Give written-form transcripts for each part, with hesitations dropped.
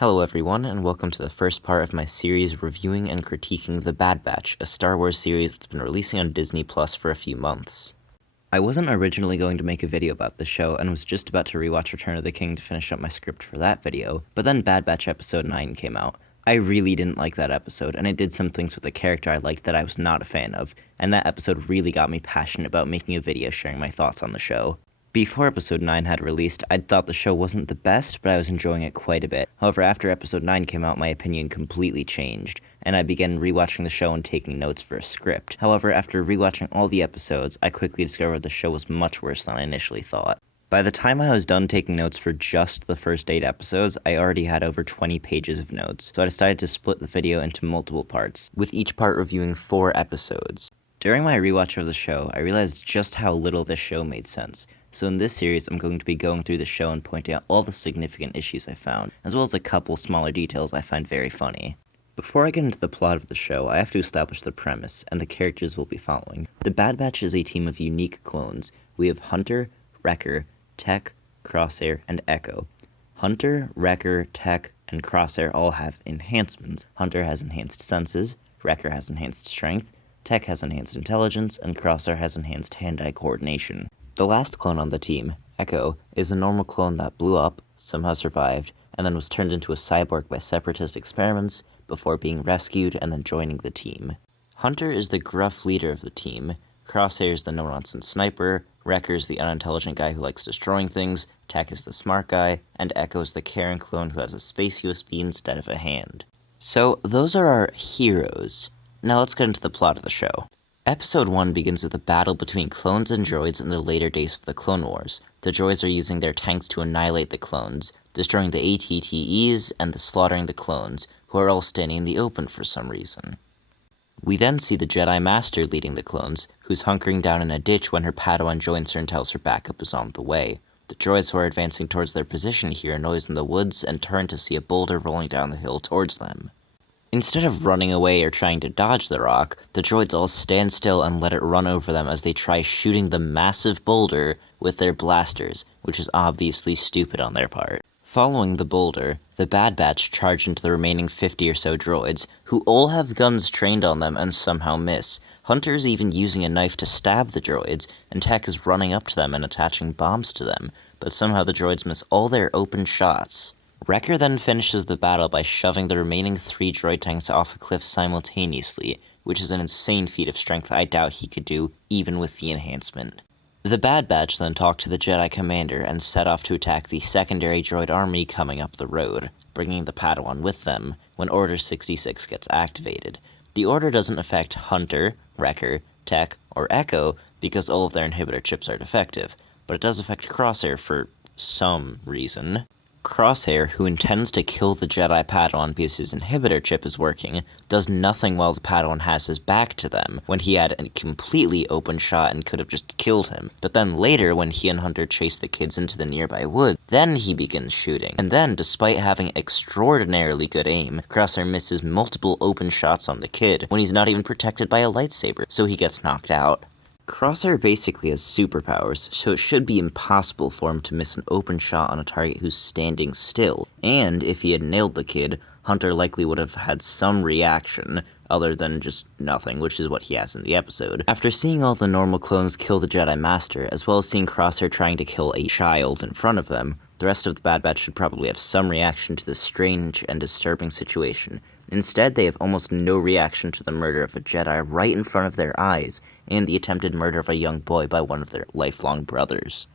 Hello everyone, and welcome to the first part of my series reviewing and critiquing The Bad Batch, a Star Wars series that's been releasing on Disney Plus for a few months. I wasn't originally going to make a video about the show, and was just about to rewatch Return of the King to finish up my script for that video, but then Bad Batch Episode 9 came out. I really didn't like that episode, and it did some things with the character I liked that I was not a fan of, and that episode really got me passionate about making a video sharing my thoughts on the show. Before Episode 9 had released, I'd thought the show wasn't the best, but I was enjoying it quite a bit. However, after Episode 9 came out, my opinion completely changed, and I began rewatching the show and taking notes for a script. However, after rewatching all the episodes, I quickly discovered the show was much worse than I initially thought. By the time I was done taking notes for just the first 8 episodes, I already had over 20 pages of notes, so I decided to split the video into multiple parts, with each part reviewing 4 episodes. During my rewatch of the show, I realized just how little this show made sense. So in this series, I'm going to be going through the show and pointing out all the significant issues I found, as well as a couple smaller details I find very funny. Before I get into the plot of the show, I have to establish the premise, and the characters we'll be following. The Bad Batch is a team of unique clones. We have Hunter, Wrecker, Tech, Crosshair, and Echo. Hunter, Wrecker, Tech, and Crosshair all have enhancements. Hunter has enhanced senses, Wrecker has enhanced strength, Tech has enhanced intelligence, and Crosshair has enhanced hand-eye coordination. The last clone on the team, Echo, is a normal clone that blew up, somehow survived, and then was turned into a cyborg by Separatist experiments before being rescued and then joining the team. Hunter is the gruff leader of the team, Crosshair is the no-nonsense sniper, Wrecker is the unintelligent guy who likes destroying things, Tech is the smart guy, and Echo is the caring clone who has a space USB instead of a hand. So, those are our heroes. Now let's get into the plot of the show. Episode 1 begins with a battle between clones and droids in the later days of the Clone Wars. The droids are using their tanks to annihilate the clones, destroying the ATTEs and slaughtering the clones, who are all standing in the open for some reason. We then see the Jedi Master leading the clones, who's hunkering down in a ditch when her Padawan joins her and tells her backup is on the way. The droids who are advancing towards their position hear a noise in the woods and turn to see a boulder rolling down the hill towards them. Instead of running away or trying to dodge the rock, the droids all stand still and let it run over them as they try shooting the massive boulder with their blasters, which is obviously stupid on their part. Following the boulder, the Bad Batch charge into the remaining 50 or so droids, who all have guns trained on them and somehow miss. Hunter is even using a knife to stab the droids, and Tech is running up to them and attaching bombs to them, but somehow the droids miss all their open shots. Wrecker then finishes the battle by shoving the remaining 3 droid tanks off a cliff simultaneously, which is an insane feat of strength I doubt he could do, even with the enhancement. The Bad Batch then talk to the Jedi Commander and set off to attack the secondary droid army coming up the road, bringing the Padawan with them when Order 66 gets activated. The order doesn't affect Hunter, Wrecker, Tech, or Echo because all of their inhibitor chips are defective, but it does affect Crosshair for some reason. Crosshair, who intends to kill the Jedi Padawan because his inhibitor chip is working, does nothing while the Padawan has his back to them, when he had a completely open shot and could have just killed him. But then later, when he and Hunter chase the kids into the nearby woods, then he begins shooting. And then, despite having extraordinarily good aim, Crosshair misses multiple open shots on the kid, when he's not even protected by a lightsaber, so he gets knocked out. Crosshair basically has superpowers, so it should be impossible for him to miss an open shot on a target who's standing still, and if he had nailed the kid, Hunter likely would have had some reaction, other than just nothing, which is what he has in the episode. After seeing all the normal clones kill the Jedi Master, as well as seeing Crosshair trying to kill a child in front of them, the rest of the Bad Batch should probably have some reaction to this strange and disturbing situation. Instead, they have almost no reaction to the murder of a Jedi right in front of their eyes, and the attempted murder of a young boy by one of their lifelong brothers.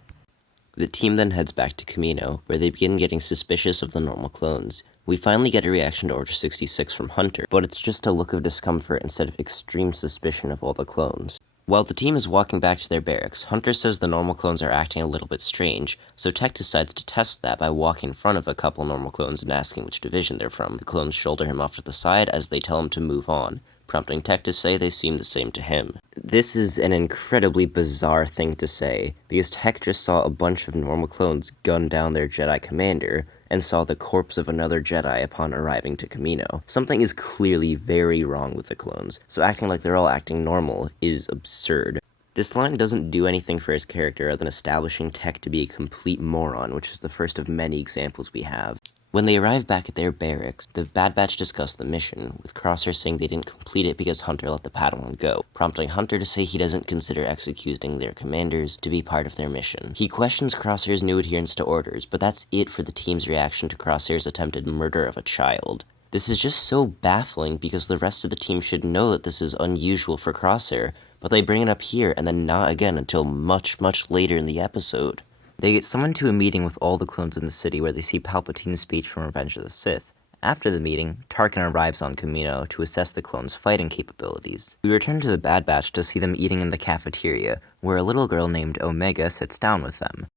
The team then heads back to Kamino, where they begin getting suspicious of the normal clones. We finally get a reaction to Order 66 from Hunter, but it's just a look of discomfort instead of extreme suspicion of all the clones. While the team is walking back to their barracks, Hunter says the normal clones are acting a little bit strange, so Tech decides to test that by walking in front of a couple normal clones and asking which division they're from. The clones shoulder him off to the side as they tell him to move on, prompting Tech to say they seem the same to him. This is an incredibly bizarre thing to say, because Tech just saw a bunch of normal clones gun down their Jedi Commander, and saw the corpse of another Jedi upon arriving to Kamino. Something is clearly very wrong with the clones, so acting like they're all acting normal is absurd. This line doesn't do anything for his character other than establishing Tech to be a complete moron, which is the first of many examples we have. When they arrive back at their barracks, the Bad Batch discuss the mission, with Crosshair saying they didn't complete it because Hunter let the Padawan go, prompting Hunter to say he doesn't consider executing their commanders to be part of their mission. He questions Crosshair's new adherence to orders, but that's it for the team's reaction to Crosshair's attempted murder of a child. This is just so baffling because the rest of the team should know that this is unusual for Crosshair, but they bring it up here and then not again until much, much later in the episode. They get summoned to a meeting with all the clones in the city where they see Palpatine's speech from Revenge of the Sith. After the meeting, Tarkin arrives on Kamino to assess the clones' fighting capabilities. We return to the Bad Batch to see them eating in the cafeteria, where a little girl named Omega sits down with them.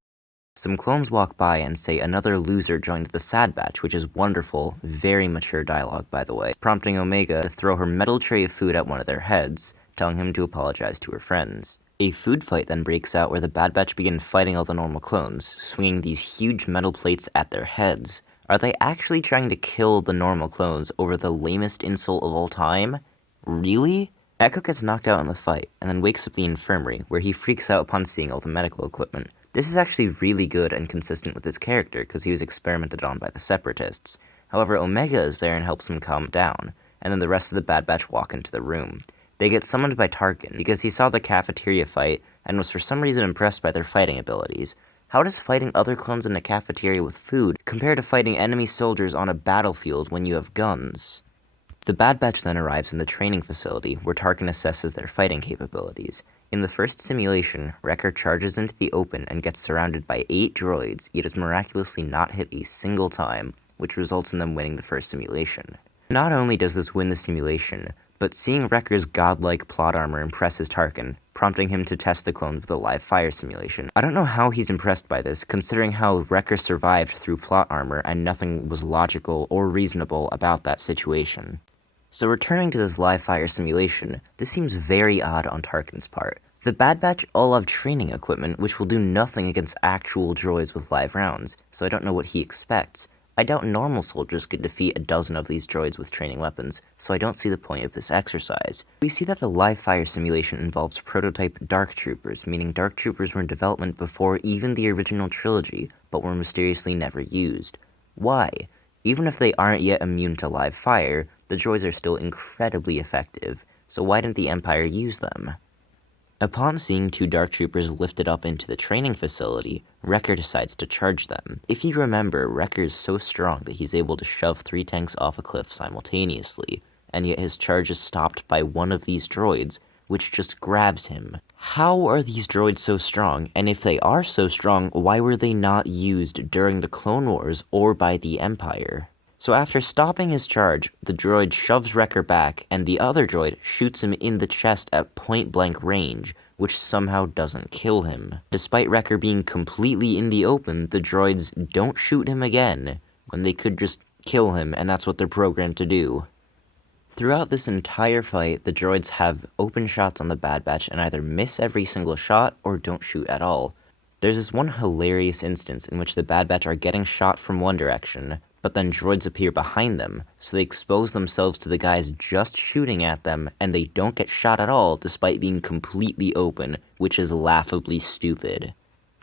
Some clones walk by and say another loser joined the Sad Batch, which is wonderful, very mature dialogue by the way, prompting Omega to throw her metal tray of food at one of their heads, telling him to apologize to her friends. A food fight then breaks out where the Bad Batch begin fighting all the normal clones, swinging these huge metal plates at their heads. Are they actually trying to kill the normal clones over the lamest insult of all time? Really? Echo gets knocked out in the fight, and then wakes up the infirmary, where he freaks out upon seeing all the medical equipment. This is actually really good and consistent with his character, because he was experimented on by the Separatists. However, Omega is there and helps him calm down, and then the rest of the Bad Batch walk into the room. They get summoned by Tarkin, because he saw the cafeteria fight, and was for some reason impressed by their fighting abilities. How does fighting other clones in a cafeteria with food compare to fighting enemy soldiers on a battlefield when you have guns? The Bad Batch then arrives in the training facility, where Tarkin assesses their fighting capabilities. In the first simulation, Wrecker charges into the open and gets surrounded by 8 droids, yet is miraculously not hit a single time, which results in them winning the first simulation. Not only does this win the simulation, but seeing Wrecker's godlike plot armor impresses Tarkin, prompting him to test the clones with a live fire simulation. I don't know how he's impressed by this, considering how Wrecker survived through plot armor and nothing was logical or reasonable about that situation. So returning to this live fire simulation, this seems very odd on Tarkin's part. The Bad Batch all have training equipment which will do nothing against actual droids with live rounds, so I don't know what he expects. I doubt normal soldiers could defeat a dozen of these droids with training weapons, so I don't see the point of this exercise. We see that the live fire simulation involves prototype Dark Troopers, meaning Dark Troopers were in development before even the original trilogy, but were mysteriously never used. Why? Even if they aren't yet immune to live fire, the droids are still incredibly effective, so why didn't the Empire use them? Upon seeing 2 Dark Troopers lifted up into the training facility, Wrecker decides to charge them. If you remember, Wrecker is so strong that he's able to shove 3 tanks off a cliff simultaneously, and yet his charge is stopped by one of these droids, which just grabs him. How are these droids so strong, and if they are so strong, why were they not used during the Clone Wars or by the Empire? So after stopping his charge, the droid shoves Wrecker back, and the other droid shoots him in the chest at point-blank range, which somehow doesn't kill him. Despite Wrecker being completely in the open, the droids don't shoot him again, when they could just kill him, and that's what they're programmed to do. Throughout this entire fight, the droids have open shots on the Bad Batch and either miss every single shot or don't shoot at all. There's this one hilarious instance in which the Bad Batch are getting shot from one direction, but then droids appear behind them, so they expose themselves to the guys just shooting at them, and they don't get shot at all despite being completely open, which is laughably stupid.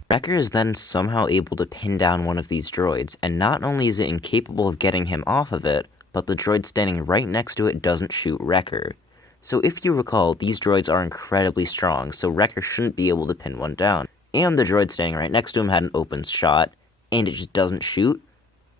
Wrecker is then somehow able to pin down one of these droids, and not only is it incapable of getting him off of it, but the droid standing right next to it doesn't shoot Wrecker. So if you recall, these droids are incredibly strong, so Wrecker shouldn't be able to pin one down. And the droid standing right next to him had an open shot, and it just doesn't shoot?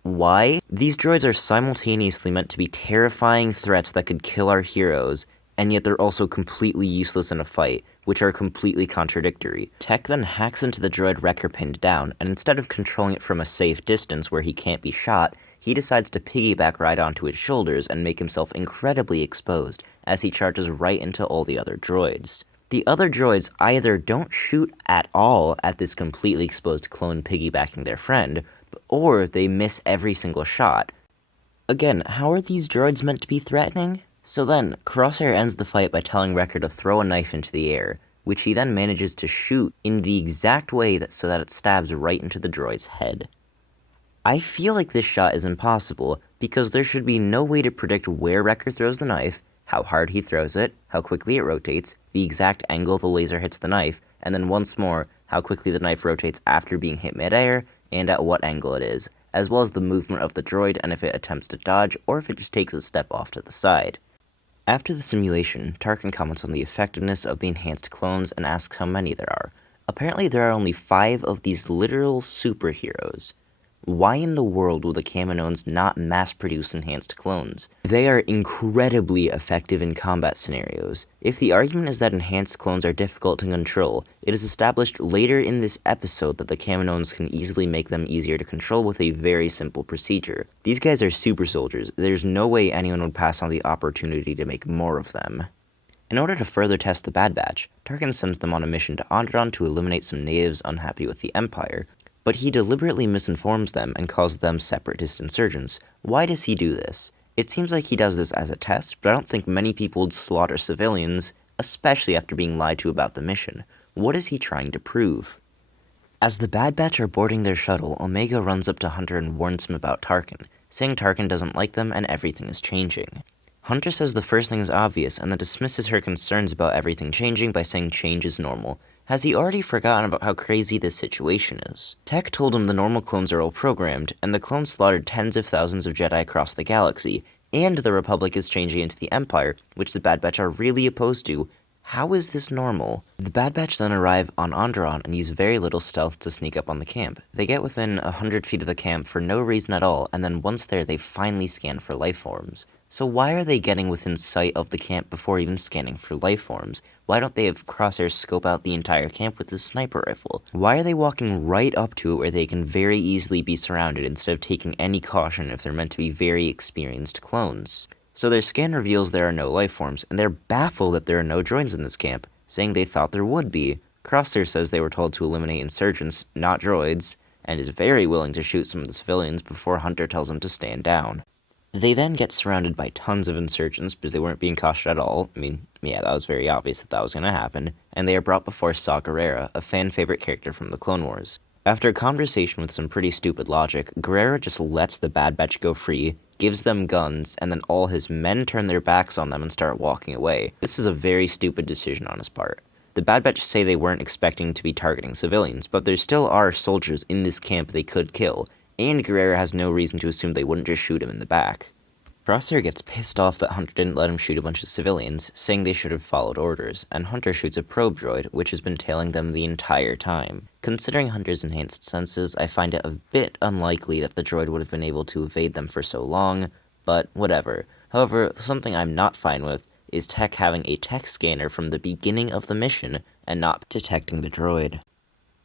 Why? These droids are simultaneously meant to be terrifying threats that could kill our heroes, and yet they're also completely useless in a fight, which are completely contradictory. Tech then hacks into the droid Wrecker pinned down, and instead of controlling it from a safe distance where he can't be shot, he decides to piggyback right onto his shoulders and make himself incredibly exposed, as he charges right into all the other droids. The other droids either don't shoot at all at this completely exposed clone piggybacking their friend, or they miss every single shot. Again, how are these droids meant to be threatening? So then, Crosshair ends the fight by telling Wrecker to throw a knife into the air, which he then manages to shoot in the exact way so that it stabs right into the droid's head. I feel like this shot is impossible, because there should be no way to predict where Wrecker throws the knife, how hard he throws it, how quickly it rotates, the exact angle the laser hits the knife, and then once more, how quickly the knife rotates after being hit midair, and at what angle it is. as well as the movement of the droid and if it attempts to dodge or if it just takes a step off to the side. After the simulation, Tarkin comments on the effectiveness of the enhanced clones and asks how many there are. Apparently there are only 5 of these literal superheroes. Why in the world will the Kaminoans not mass-produce enhanced clones? They are incredibly effective in combat scenarios. If the argument is that enhanced clones are difficult to control, it is established later in this episode that the Kaminoans can easily make them easier to control with a very simple procedure. These guys are super soldiers. There's no way anyone would pass on the opportunity to make more of them. In order to further test the Bad Batch, Tarkin sends them on a mission to Onderon to eliminate some natives unhappy with the Empire, but he deliberately misinforms them and calls them separatist insurgents. Why does he do this? It seems like he does this as a test, but I don't think many people would slaughter civilians, especially after being lied to about the mission. What is he trying to prove? As the Bad Batch are boarding their shuttle, Omega runs up to Hunter and warns him about Tarkin, saying Tarkin doesn't like them and everything is changing. Hunter says the first thing is obvious and then dismisses her concerns about everything changing by saying change is normal. Has he already forgotten about how crazy this situation is? Tech told him the normal clones are all programmed, and the clones slaughtered tens of thousands of Jedi across the galaxy, and the Republic is changing into the Empire, which the Bad Batch are really opposed to. How is this normal? The Bad Batch then arrive on Onderon and use very little stealth to sneak up on the camp. They get within 100 feet of the camp for no reason at all, and then once there they finally scan for life forms. So why are they getting within sight of the camp before even scanning for life forms? Why don't they have Crosshair scope out the entire camp with his sniper rifle? Why are they walking right up to it where they can very easily be surrounded instead of taking any caution if they're meant to be very experienced clones? So their scan reveals there are no life forms, and they're baffled that there are no droids in this camp, saying they thought there would be. Crosshair says they were told to eliminate insurgents, not droids, and is very willing to shoot some of the civilians before Hunter tells him to stand down. They then get surrounded by tons of insurgents because they weren't being cautioned at all. I mean, yeah, that was very obvious that was going to happen. And they are brought before Saw Gerrera, a fan-favorite character from the Clone Wars. After a conversation with some pretty stupid logic, Gerrera just lets the Bad Batch go free, gives them guns, and then all his men turn their backs on them and start walking away. This is a very stupid decision on his part. The Bad Batch say they weren't expecting to be targeting civilians, but there still are soldiers in this camp they could kill, and Gerrera has no reason to assume they wouldn't just shoot him in the back. Crosshair gets pissed off that Hunter didn't let him shoot a bunch of civilians, saying they should have followed orders, and Hunter shoots a probe droid, which has been tailing them the entire time. Considering Hunter's enhanced senses, I find it a bit unlikely that the droid would have been able to evade them for so long, but whatever. However, something I'm not fine with is Tech having a tech scanner from the beginning of the mission and not detecting the droid.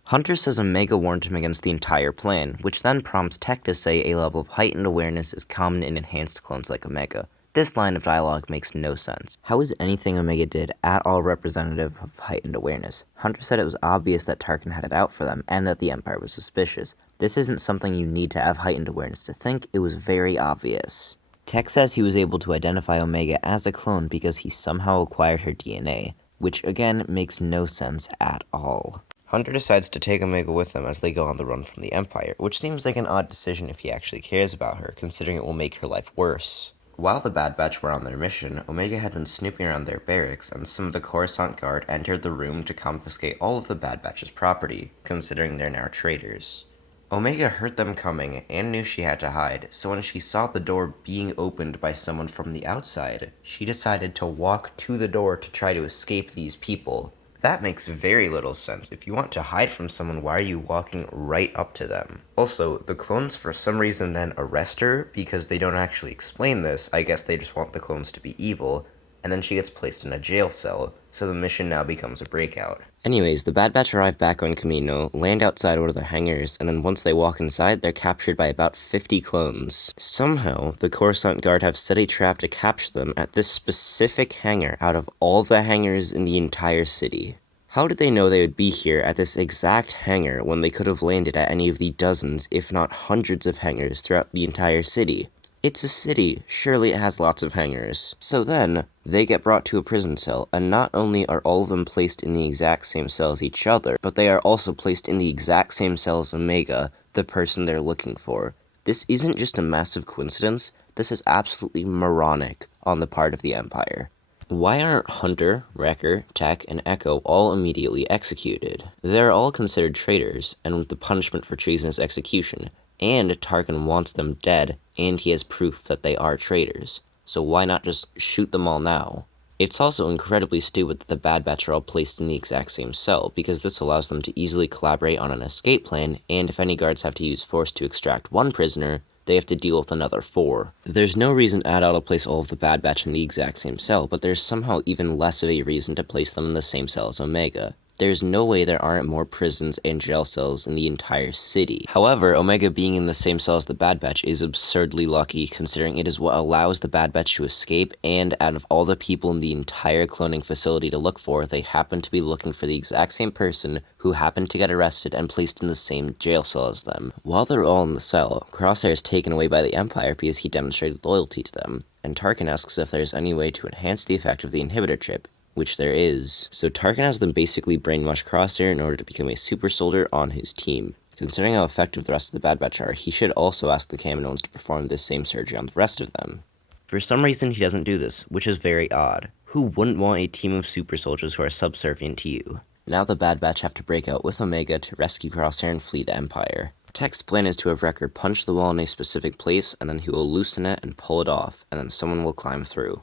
Hunter says Omega warned him against the entire plan, which then prompts Tech to say a level of heightened awareness is common in enhanced clones like Omega. This line of dialogue makes no sense. How is anything Omega did at all representative of heightened awareness? Hunter said it was obvious that Tarkin had it out for them, and that the Empire was suspicious. This isn't something you need to have heightened awareness to think, it was very obvious. Tech says he was able to identify Omega as a clone because he somehow acquired her DNA, which again makes no sense at all. Hunter decides to take Omega with them as they go on the run from the Empire, which seems like an odd decision if he actually cares about her, considering it will make her life worse. While the Bad Batch were on their mission, Omega had been snooping around their barracks, and some of the Coruscant Guard entered the room to confiscate all of the Bad Batch's property, considering they're now traitors. Omega heard them coming and knew she had to hide, so when she saw the door being opened by someone from the outside, she decided to walk to the door to try to escape these people. That makes very little sense. If you want to hide from someone, why are you walking right up to them? Also, the clones for some reason then arrest her because they don't actually explain this. I guess they just want the clones to be evil, and then she gets placed in a jail cell, so the mission now becomes a breakout. Anyways, the Bad Batch arrive back on Kamino, land outside one of their hangars, and then once they walk inside, they're captured by about 50 clones. Somehow, the Coruscant Guard have set a trap to capture them at this specific hangar out of all the hangars in the entire city. How did they know they would be here at this exact hangar when they could have landed at any of the dozens, if not hundreds of hangars throughout the entire city? It's a city, surely it has lots of hangars. So then, they get brought to a prison cell, and not only are all of them placed in the exact same cell as each other, but they are also placed in the exact same cell as Omega, the person they're looking for. This isn't just a massive coincidence, this is absolutely moronic on the part of the Empire. Why aren't Hunter, Wrecker, Tech, and Echo all immediately executed? They're all considered traitors, and with the punishment for treasonous execution. And Tarkin wants them dead, and he has proof that they are traitors. So why not just shoot them all now? It's also incredibly stupid that the Bad Batch are all placed in the exact same cell, because this allows them to easily collaborate on an escape plan, and if any guards have to use force to extract one prisoner, they have to deal with another 4. There's no reason ADODE to place all of the Bad Batch in the exact same cell, but there's somehow even less of a reason to place them in the same cell as Omega. There's no way there aren't more prisons and jail cells in the entire city. However, Omega being in the same cell as the Bad Batch is absurdly lucky, considering it is what allows the Bad Batch to escape, and out of all the people in the entire cloning facility to look for, they happen to be looking for the exact same person who happened to get arrested and placed in the same jail cell as them. While they're all in the cell, Crosshair is taken away by the Empire because he demonstrated loyalty to them, and Tarkin asks if there's any way to enhance the effect of the inhibitor chip, which there is. So Tarkin has them basically brainwash Crosshair in order to become a super soldier on his team. Considering how effective the rest of the Bad Batch are, he should also ask the Kaminoans to perform this same surgery on the rest of them. For some reason, he doesn't do this, which is very odd. Who wouldn't want a team of super soldiers who are subservient to you? Now the Bad Batch have to break out with Omega to rescue Crosshair and flee the Empire. Tech's plan is to have Wrecker punch the wall in a specific place, and then he will loosen it and pull it off, and then someone will climb through.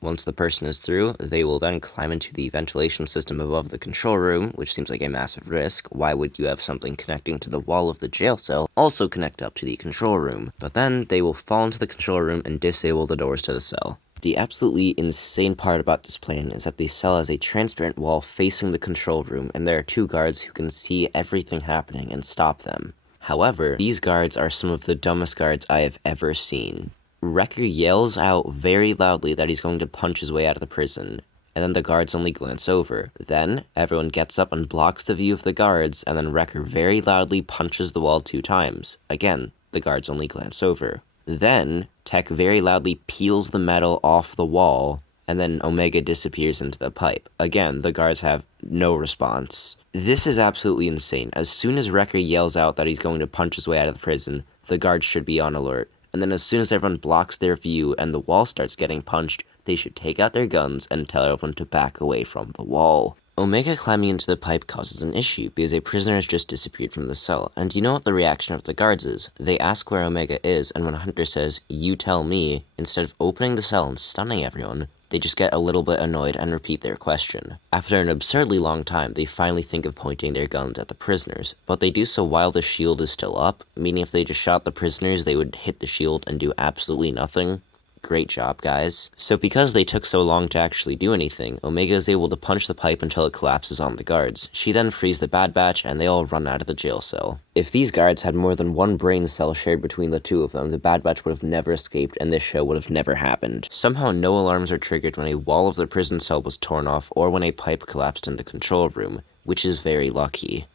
Once the person is through, they will then climb into the ventilation system above the control room, which seems like a massive risk. Why would you have something connecting to the wall of the jail cell also connect up to the control room? But then they will fall into the control room and disable the doors to the cell. The absolutely insane part about this plan is that the cell has a transparent wall facing the control room, and there are 2 guards who can see everything happening and stop them. However, these guards are some of the dumbest guards I have ever seen. Wrecker yells out very loudly that he's going to punch his way out of the prison, and then the guards only glance over. Then, everyone gets up and blocks the view of the guards, and then Wrecker very loudly punches the wall 2 times. Again, the guards only glance over. Then, Tech very loudly peels the metal off the wall, and then Omega disappears into the pipe. Again, the guards have no response. This is absolutely insane. As soon as Wrecker yells out that he's going to punch his way out of the prison, the guards should be on alert. And then as soon as everyone blocks their view and the wall starts getting punched, they should take out their guns and tell everyone to back away from the wall. Omega climbing into the pipe causes an issue because a prisoner has just disappeared from the cell, and you know what the reaction of the guards is? They ask where Omega is, and when Hunter says, "You tell me," instead of opening the cell and stunning everyone, they just get a little bit annoyed and repeat their question. After an absurdly long time, they finally think of pointing their guns at the prisoners, but they do so while the shield is still up, meaning if they just shot the prisoners, they would hit the shield and do absolutely nothing. Great job, guys. So because they took so long to actually do anything, Omega is able to punch the pipe until it collapses on the guards. She then frees the Bad Batch, and they all run out of the jail cell. If these guards had more than one brain cell shared between the 2 of them, the Bad Batch would have never escaped, and this show would have never happened. Somehow no alarms are triggered when a wall of the prison cell was torn off, or when a pipe collapsed in the control room, which is very lucky.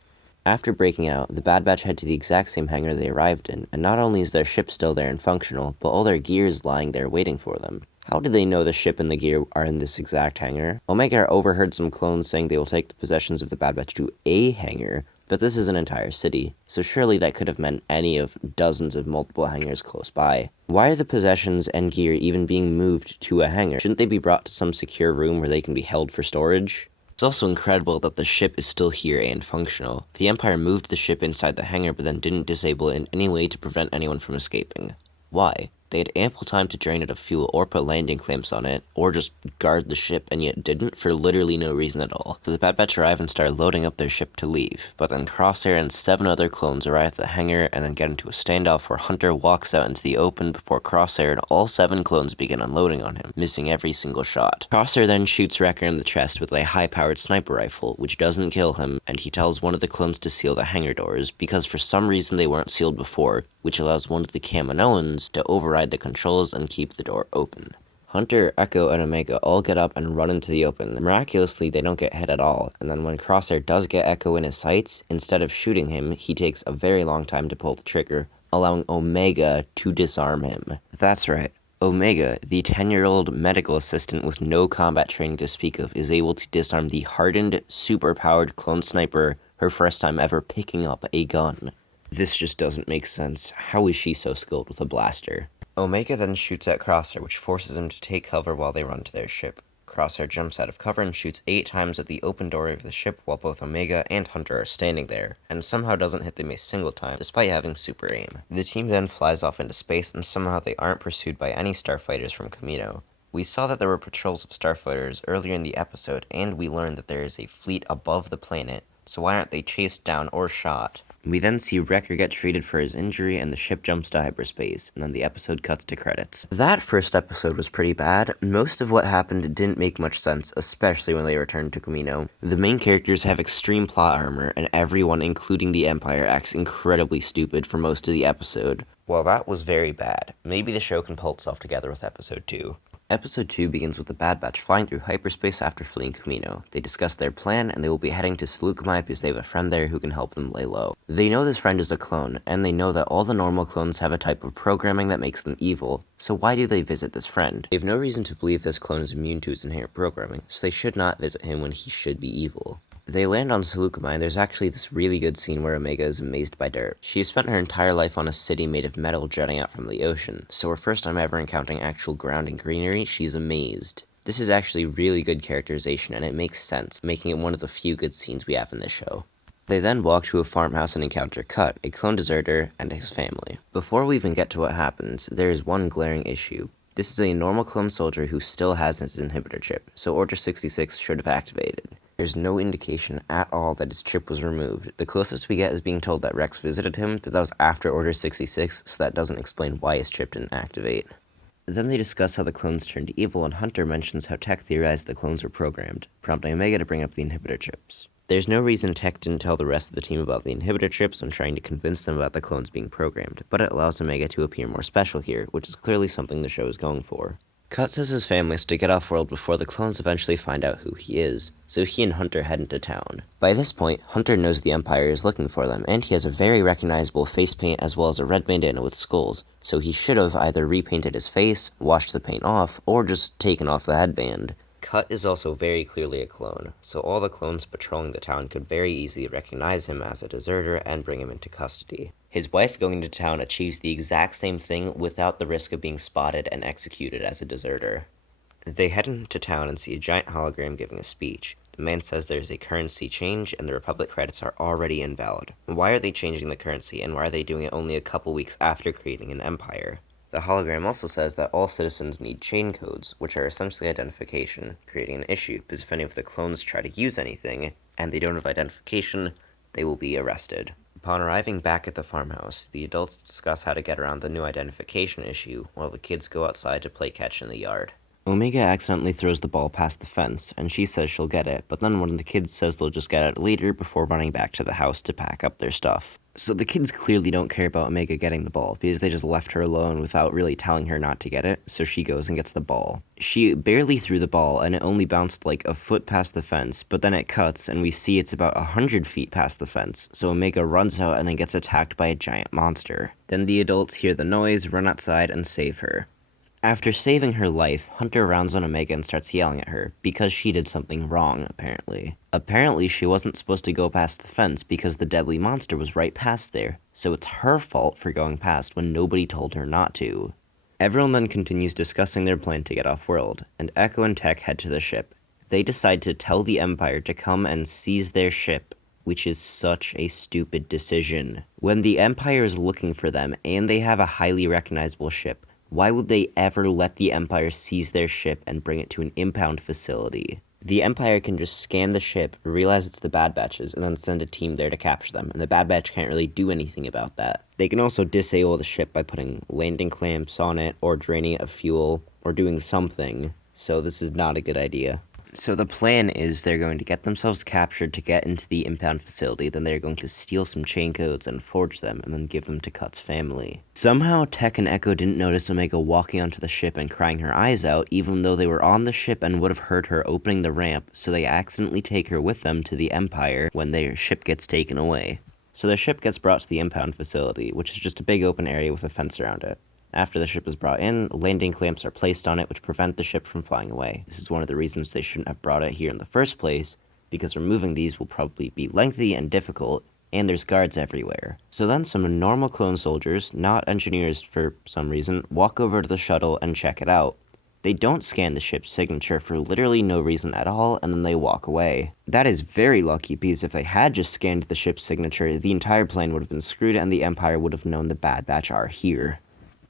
After breaking out, the Bad Batch head to the exact same hangar they arrived in, and not only is their ship still there and functional, but all their gear is lying there waiting for them. How did they know the ship and the gear are in this exact hangar? Omega overheard some clones saying they will take the possessions of the Bad Batch to a hangar, but this is an entire city, so surely that could have meant any of dozens of multiple hangars close by. Why are the possessions and gear even being moved to a hangar? Shouldn't they be brought to some secure room where they can be held for storage? It's also incredible that the ship is still here and functional. The Empire moved the ship inside the hangar but then didn't disable it in any way to prevent anyone from escaping. Why? They had ample time to drain it of fuel or put landing clamps on it, or just guard the ship, and yet didn't for literally no reason at all. So the Bad Batch arrive and start loading up their ship to leave, but then Crosshair and 7 other clones arrive at the hangar and then get into a standoff where Hunter walks out into the open before Crosshair and all 7 clones begin unloading on him, missing every single shot. Crosshair then shoots Wrecker in the chest with a high-powered sniper rifle, which doesn't kill him, and he tells one of the clones to seal the hangar doors, because for some reason they weren't sealed before, which allows one of the Kaminoans to override the controls and keep the door open. Hunter, Echo, and Omega all get up and run into the open. Miraculously, they don't get hit at all, and then when Crosshair does get Echo in his sights, instead of shooting him, he takes a very long time to pull the trigger, allowing Omega to disarm him. That's right. Omega, the 10-year-old medical assistant with no combat training to speak of, is able to disarm the hardened, super-powered clone sniper, her first time ever picking up a gun. This just doesn't make sense. How is she so skilled with a blaster? Omega then shoots at Crosshair, which forces him to take cover while they run to their ship. Crosshair jumps out of cover and shoots 8 times at the open doorway of the ship while both Omega and Hunter are standing there, and somehow doesn't hit them a single time, despite having super aim. The team then flies off into space, and somehow they aren't pursued by any starfighters from Kamino. We saw that there were patrols of starfighters earlier in the episode, and we learned that there is a fleet above the planet, so why aren't they chased down or shot? We then see Wrecker get treated for his injury and the ship jumps to hyperspace, and then the episode cuts to credits. That first episode was pretty bad. Most of what happened didn't make much sense, especially when they returned to Kamino. The main characters have extreme plot armor, and everyone, including the Empire, acts incredibly stupid for most of the episode. Well, that was very bad. Maybe the show can pull itself together with episode 2. Episode 2 begins with the Bad Batch flying through hyperspace after fleeing Kamino. They discuss their plan, and they will be heading to Seleucami because they have a friend there who can help them lay low. They know this friend is a clone, and they know that all the normal clones have a type of programming that makes them evil, so why do they visit this friend? They have no reason to believe this clone is immune to his inherent programming, so they should not visit him when he should be evil. They land on Seleucami, and there's actually this really good scene where Omega is amazed by dirt. She has spent her entire life on a city made of metal jutting out from the ocean, so her first time ever encountering actual ground and greenery, she's amazed. This is actually really good characterization, and it makes sense, making it one of the few good scenes we have in this show. They then walk to a farmhouse and encounter Cut, a clone deserter, and his family. Before we even get to what happens, there is one glaring issue. This is a normal clone soldier who still has his inhibitor chip, so Order 66 should have activated. There's no indication at all that his chip was removed. The closest we get is being told that Rex visited him, but that was after Order 66, so that doesn't explain why his chip didn't activate. Then they discuss how the clones turned evil, and Hunter mentions how Tech theorized the clones were programmed, prompting Omega to bring up the inhibitor chips. There's no reason Tech didn't tell the rest of the team about the inhibitor chips when trying to convince them about the clones being programmed, but it allows Omega to appear more special here, which is clearly something the show is going for. Cut says his family is to get off-world before the clones eventually find out who he is, so he and Hunter head into town. By this point, Hunter knows the Empire is looking for them, and he has a very recognizable face paint as well as a red bandana with skulls, so he should have either repainted his face, washed the paint off, or just taken off the headband. Cut is also very clearly a clone, so all the clones patrolling the town could very easily recognize him as a deserter and bring him into custody. His wife going to town achieves the exact same thing without the risk of being spotted and executed as a deserter. They head into town and see a giant hologram giving a speech. The man says there's a currency change and the Republic credits are already invalid. Why are they changing the currency, and why are they doing it only a couple weeks after creating an empire? The hologram also says that all citizens need chain codes, which are essentially identification, creating an issue, because if any of the clones try to use anything, and they don't have identification, they will be arrested. Upon arriving back at the farmhouse, the adults discuss how to get around the new identification issue, while the kids go outside to play catch in the yard. Omega accidentally throws the ball past the fence, and she says she'll get it, but then one of the kids says they'll just get it later before running back to the house to pack up their stuff. So the kids clearly don't care about Omega getting the ball, because they just left her alone without really telling her not to get it, so she goes and gets the ball. She barely threw the ball, and it only bounced like a foot past the fence, but then it cuts, and we see it's about 100 feet past the fence, so Omega runs out and then gets attacked by a giant monster. Then the adults hear the noise, run outside, and save her. After saving her life, Hunter rounds on Omega and starts yelling at her, because she did something wrong, apparently. Apparently, she wasn't supposed to go past the fence because the deadly monster was right past there, so it's her fault for going past when nobody told her not to. Everyone then continues discussing their plan to get off-world, and Echo and Tech head to the ship. They decide to tell the Empire to come and seize their ship, which is such a stupid decision. When the Empire is looking for them, and they have a highly recognizable ship, why would they ever let the Empire seize their ship and bring it to an impound facility? The Empire can just scan the ship, realize it's the Bad Batch's, and then send a team there to capture them, and the Bad Batch can't really do anything about that. They can also disable the ship by putting landing clamps on it, or draining it of fuel, or doing something, so this is not a good idea. So the plan is they're going to get themselves captured to get into the impound facility, then they're going to steal some chain codes and forge them, and then give them to Cut's family. Somehow Tech and Echo didn't notice Omega walking onto the ship and crying her eyes out, even though they were on the ship and would have heard her opening the ramp, so they accidentally take her with them to the Empire when their ship gets taken away. So their ship gets brought to the impound facility, which is just a big open area with a fence around it. After the ship is brought in, landing clamps are placed on it which prevent the ship from flying away. This is one of the reasons they shouldn't have brought it here in the first place, because removing these will probably be lengthy and difficult, and there's guards everywhere. So then some normal clone soldiers, not engineers for some reason, walk over to the shuttle and check it out. They don't scan the ship's signature for literally no reason at all, and then they walk away. That is very lucky, because if they had just scanned the ship's signature, the entire plane would have been screwed and the Empire would have known the Bad Batch are here.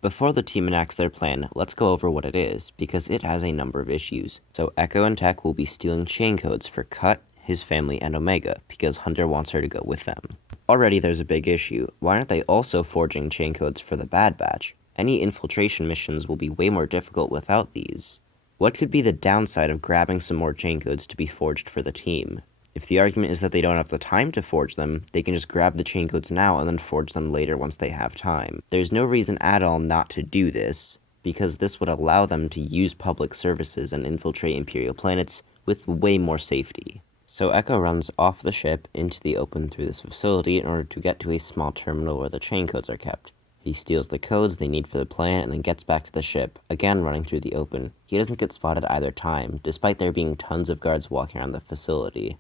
Before the team enacts their plan, let's go over what it is, because it has a number of issues. So Echo and Tech will be stealing chain codes for Cut, his family, and Omega, because Hunter wants her to go with them. Already there's a big issue. Why aren't they also forging chain codes for the Bad Batch? Any infiltration missions will be way more difficult without these. What could be the downside of grabbing some more chain codes to be forged for the team? If the argument is that they don't have the time to forge them, they can just grab the chain codes now and then forge them later once they have time. There's no reason at all not to do this, because this would allow them to use public services and infiltrate Imperial planets with way more safety. So Echo runs off the ship into the open through this facility in order to get to a small terminal where the chain codes are kept. He steals the codes they need for the plan and then gets back to the ship, again running through the open. He doesn't get spotted either time, despite there being tons of guards walking around the facility.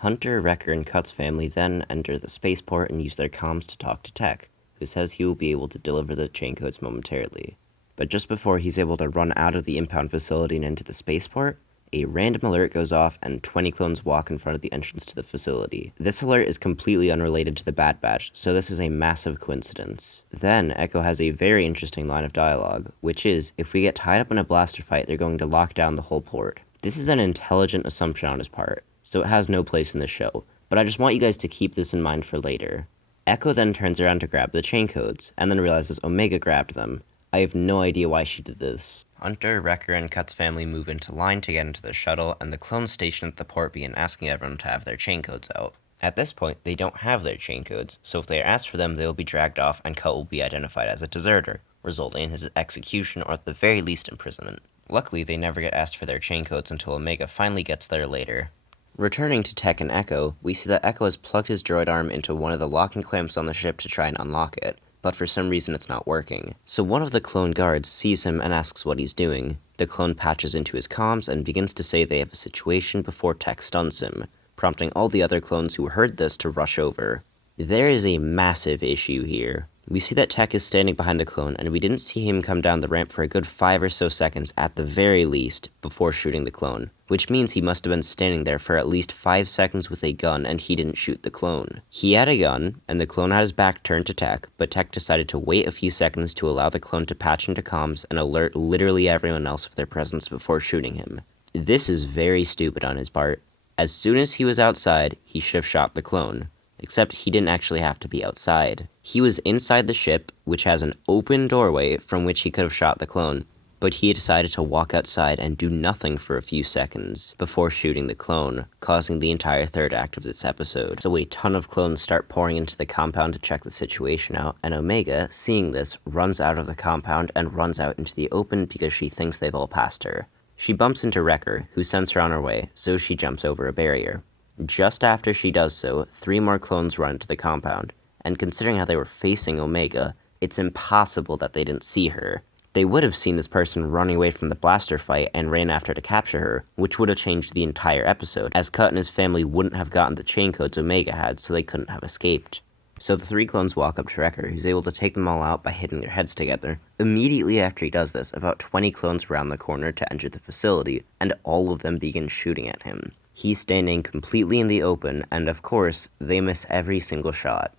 Hunter, Wrecker, and Cut's family then enter the spaceport and use their comms to talk to Tech, who says he will be able to deliver the chain codes momentarily. But just before he's able to run out of the impound facility and into the spaceport, a random alert goes off and 20 clones walk in front of the entrance to the facility. This alert is completely unrelated to the Bad Batch, so this is a massive coincidence. Then, Echo has a very interesting line of dialogue, which is, if we get tied up in a blaster fight, they're going to lock down the whole port. This is an intelligent assumption on his part, so it has no place in the show, but I just want you guys to keep this in mind for later. Echo then turns around to grab the chain codes, and then realizes Omega grabbed them. I have no idea why she did this. Hunter, Wrecker, and Cut's family move into line to get into the shuttle, and the clones stationed at the port begin asking everyone to have their chain codes out. At this point, they don't have their chain codes, so if they are asked for them, they will be dragged off and Cut will be identified as a deserter, resulting in his execution or at the very least imprisonment. Luckily, they never get asked for their chain codes until Omega finally gets there later. Returning to Tech and Echo, we see that Echo has plugged his droid arm into one of the locking clamps on the ship to try and unlock it, but for some reason it's not working. So one of the clone guards sees him and asks what he's doing. The clone patches into his comms and begins to say they have a situation before Tech stuns him, prompting all the other clones who heard this to rush over. There is a massive issue here. We see that Tech is standing behind the clone, and we didn't see him come down the ramp for a good 5 or so seconds at the very least before shooting the clone, which means he must have been standing there for at least 5 seconds with a gun and he didn't shoot the clone. He had a gun, and the clone had his back turned to Tech, but Tech decided to wait a few seconds to allow the clone to patch into comms and alert literally everyone else of their presence before shooting him. This is very stupid on his part. As soon as he was outside, he should have shot the clone. Except he didn't actually have to be outside. He was inside the ship, which has an open doorway from which he could have shot the clone, but he decided to walk outside and do nothing for a few seconds before shooting the clone, causing the entire third act of this episode. So a ton of clones start pouring into the compound to check the situation out, and Omega, seeing this, runs out of the compound and runs out into the open because she thinks they've all passed her. She bumps into Wrecker, who sends her on her way, so she jumps over a barrier. Just after she does so, 3 more clones run into the compound, and considering how they were facing Omega, it's impossible that they didn't see her. They would have seen this person running away from the blaster fight and ran after to capture her, which would have changed the entire episode, as Cut and his family wouldn't have gotten the chain codes Omega had, so they couldn't have escaped. So the 3 clones walk up to Wrecker, who's able to take them all out by hitting their heads together. Immediately after he does this, about 20 clones round the corner to enter the facility, and all of them begin shooting at him. He's standing completely in the open, and of course, they miss every single shot.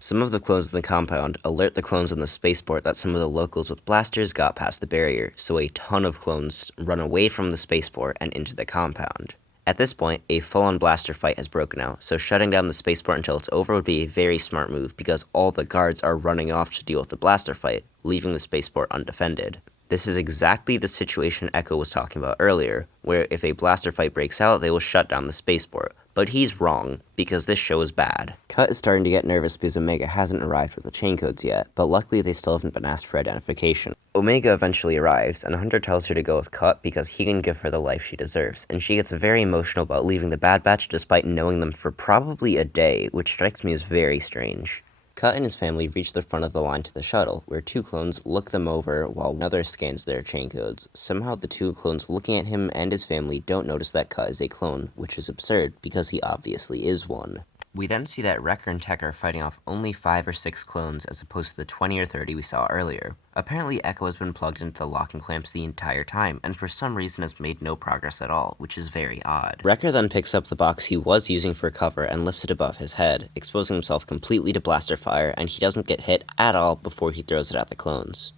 Some of the clones in the compound alert the clones on the spaceport that some of the locals with blasters got past the barrier, so a ton of clones run away from the spaceport and into the compound. At this point, a full-on blaster fight has broken out, so shutting down the spaceport until it's over would be a very smart move because all the guards are running off to deal with the blaster fight, leaving the spaceport undefended. This is exactly the situation Echo was talking about earlier, where if a blaster fight breaks out, they will shut down the spaceport. But he's wrong, because this show is bad. Cut is starting to get nervous because Omega hasn't arrived with the chain codes yet, but luckily they still haven't been asked for identification. Omega eventually arrives, and Hunter tells her to go with Cut because he can give her the life she deserves, and she gets very emotional about leaving the Bad Batch despite knowing them for probably a day, which strikes me as very strange. Cut and his family reach the front of the line to the shuttle, where 2 clones look them over while another scans their chain codes. Somehow the 2 clones looking at him and his family don't notice that Cut is a clone, which is absurd because he obviously is one. We then see that Wrecker and Tech are fighting off only 5 or 6 clones as opposed to the 20 or 30 we saw earlier. Apparently Echo has been plugged into the locking clamps the entire time, and for some reason has made no progress at all, which is very odd. Wrecker then picks up the box he was using for cover and lifts it above his head, exposing himself completely to blaster fire, and he doesn't get hit at all before he throws it at the clones.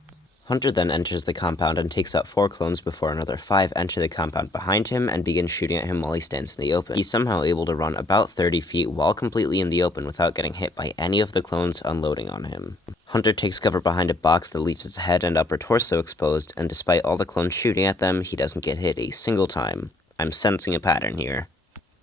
Hunter then enters the compound and takes out 4 clones before another 5 enter the compound behind him and begin shooting at him while he stands in the open. He's somehow able to run about 30 feet while completely in the open without getting hit by any of the clones unloading on him. Hunter takes cover behind a box that leaves his head and upper torso exposed, and despite all the clones shooting at them, he doesn't get hit a single time. I'm sensing a pattern here.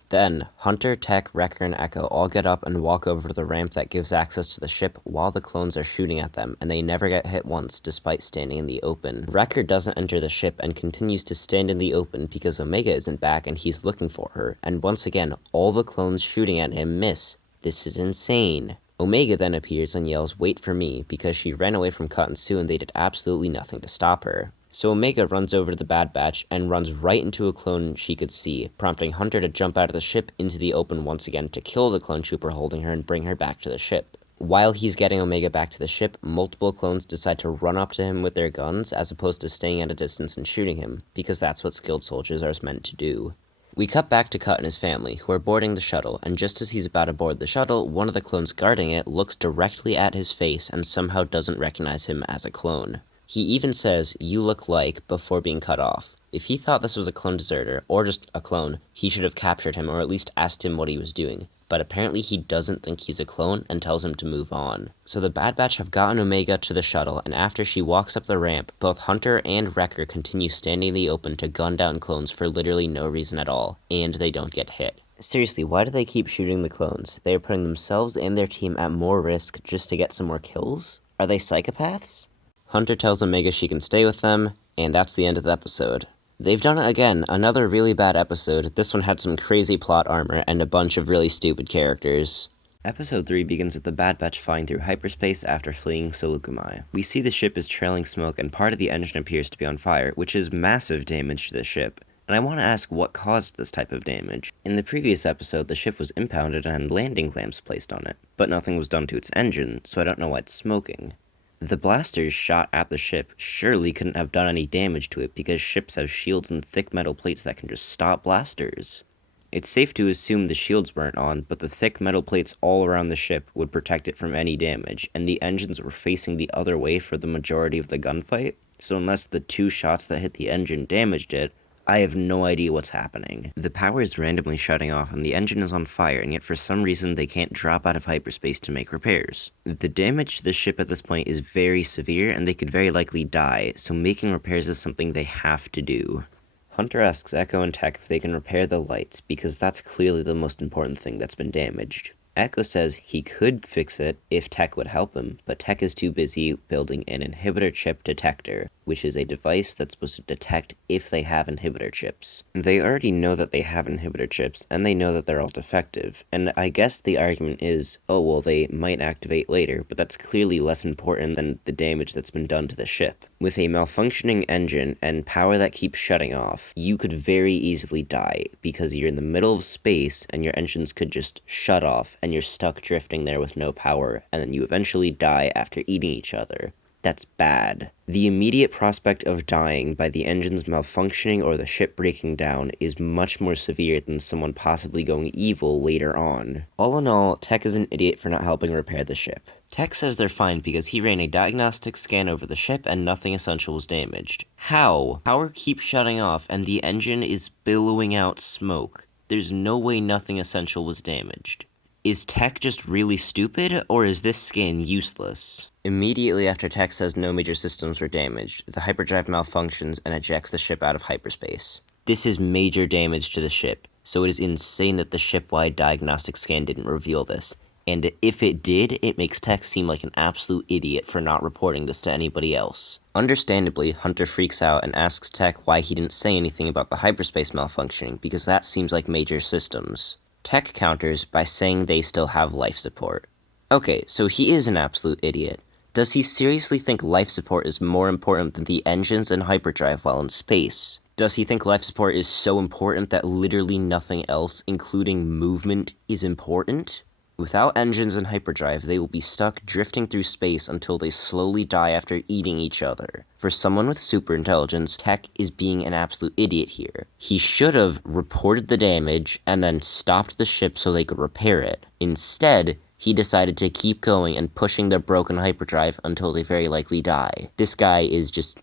Then, Hunter, Tech, Wrecker, and Echo all get up and walk over to the ramp that gives access to the ship while the clones are shooting at them, and they never get hit once despite standing in the open. Wrecker doesn't enter the ship and continues to stand in the open because Omega isn't back and he's looking for her, and once again, all the clones shooting at him miss. This is insane. Omega then appears and yells, "Wait for me," because she ran away from Cut and Sue and they did absolutely nothing to stop her. So Omega runs over to the Bad Batch and runs right into a clone she could see, prompting Hunter to jump out of the ship into the open once again to kill the clone trooper holding her and bring her back to the ship. While he's getting Omega back to the ship, multiple clones decide to run up to him with their guns as opposed to staying at a distance and shooting him, because that's what skilled soldiers are meant to do. We cut back to Cut and his family, who are boarding the shuttle, and just as he's about to board the shuttle, one of the clones guarding it looks directly at his face and somehow doesn't recognize him as a clone. He even says, "You look like," before being cut off. If he thought this was a clone deserter, or just a clone, he should have captured him or at least asked him what he was doing. But apparently he doesn't think he's a clone and tells him to move on. So the Bad Batch have gotten Omega to the shuttle, and after she walks up the ramp, both Hunter and Wrecker continue standing in the open to gun down clones for literally no reason at all, and they don't get hit. Seriously, why do they keep shooting the clones? They are putting themselves and their team at more risk just to get some more kills? Are they psychopaths? Hunter tells Omega she can stay with them, and that's the end of the episode. They've done it again, another really bad episode. This one had some crazy plot armor and a bunch of really stupid characters. Episode 3 begins with the Bad Batch flying through hyperspace after fleeing Seleucumai. We see the ship is trailing smoke and part of the engine appears to be on fire, which is massive damage to the ship. And I want to ask what caused this type of damage. In the previous episode, the ship was impounded and had landing clamps placed on it, but nothing was done to its engine, so I don't know why it's smoking. The blasters shot at the ship surely couldn't have done any damage to it because ships have shields and thick metal plates that can just stop blasters. It's safe to assume the shields weren't on, but the thick metal plates all around the ship would protect it from any damage, and the engines were facing the other way for the majority of the gunfight, so unless the 2 shots that hit the engine damaged it, I have no idea what's happening. The power is randomly shutting off and the engine is on fire, and yet for some reason they can't drop out of hyperspace to make repairs. The damage to the ship at this point is very severe and they could very likely die, so making repairs is something they have to do. Hunter asks Echo and Tech if they can repair the lights, because that's clearly the most important thing that's been damaged. Echo says he could fix it if Tech would help him, but Tech is too busy building an inhibitor chip detector, which is a device that's supposed to detect if they have inhibitor chips. They already know that they have inhibitor chips, and they know that they're all defective, and I guess the argument is, oh well, they might activate later, but that's clearly less important than the damage that's been done to the ship. With a malfunctioning engine and power that keeps shutting off, you could very easily die, because you're in the middle of space and your engines could just shut off, and you're stuck drifting there with no power, and then you eventually die after eating each other. That's bad. The immediate prospect of dying by the engines malfunctioning or the ship breaking down is much more severe than someone possibly going evil later on. All in all, Tech is an idiot for not helping repair the ship. Tech says they're fine because he ran a diagnostic scan over the ship and nothing essential was damaged. How? Power keeps shutting off and the engine is billowing out smoke. There's no way nothing essential was damaged. Is Tech just really stupid, or is this scan useless? Immediately after Tech says no major systems were damaged, the hyperdrive malfunctions and ejects the ship out of hyperspace. This is major damage to the ship, so it is insane that the ship-wide diagnostic scan didn't reveal this. And if it did, it makes Tech seem like an absolute idiot for not reporting this to anybody else. Understandably, Hunter freaks out and asks Tech why he didn't say anything about the hyperspace malfunctioning, because that seems like major systems. Tech counters by saying they still have life support. Okay, so he is an absolute idiot. Does he seriously think life support is more important than the engines and hyperdrive while in space? Does he think life support is so important that literally nothing else, including movement, is important? Without engines and hyperdrive, they will be stuck drifting through space until they slowly die after eating each other. For someone with super intelligence, Tech is being an absolute idiot here. He should have reported the damage and then stopped the ship so they could repair it. Instead, he decided to keep going and pushing the broken hyperdrive until they very likely die. This guy is just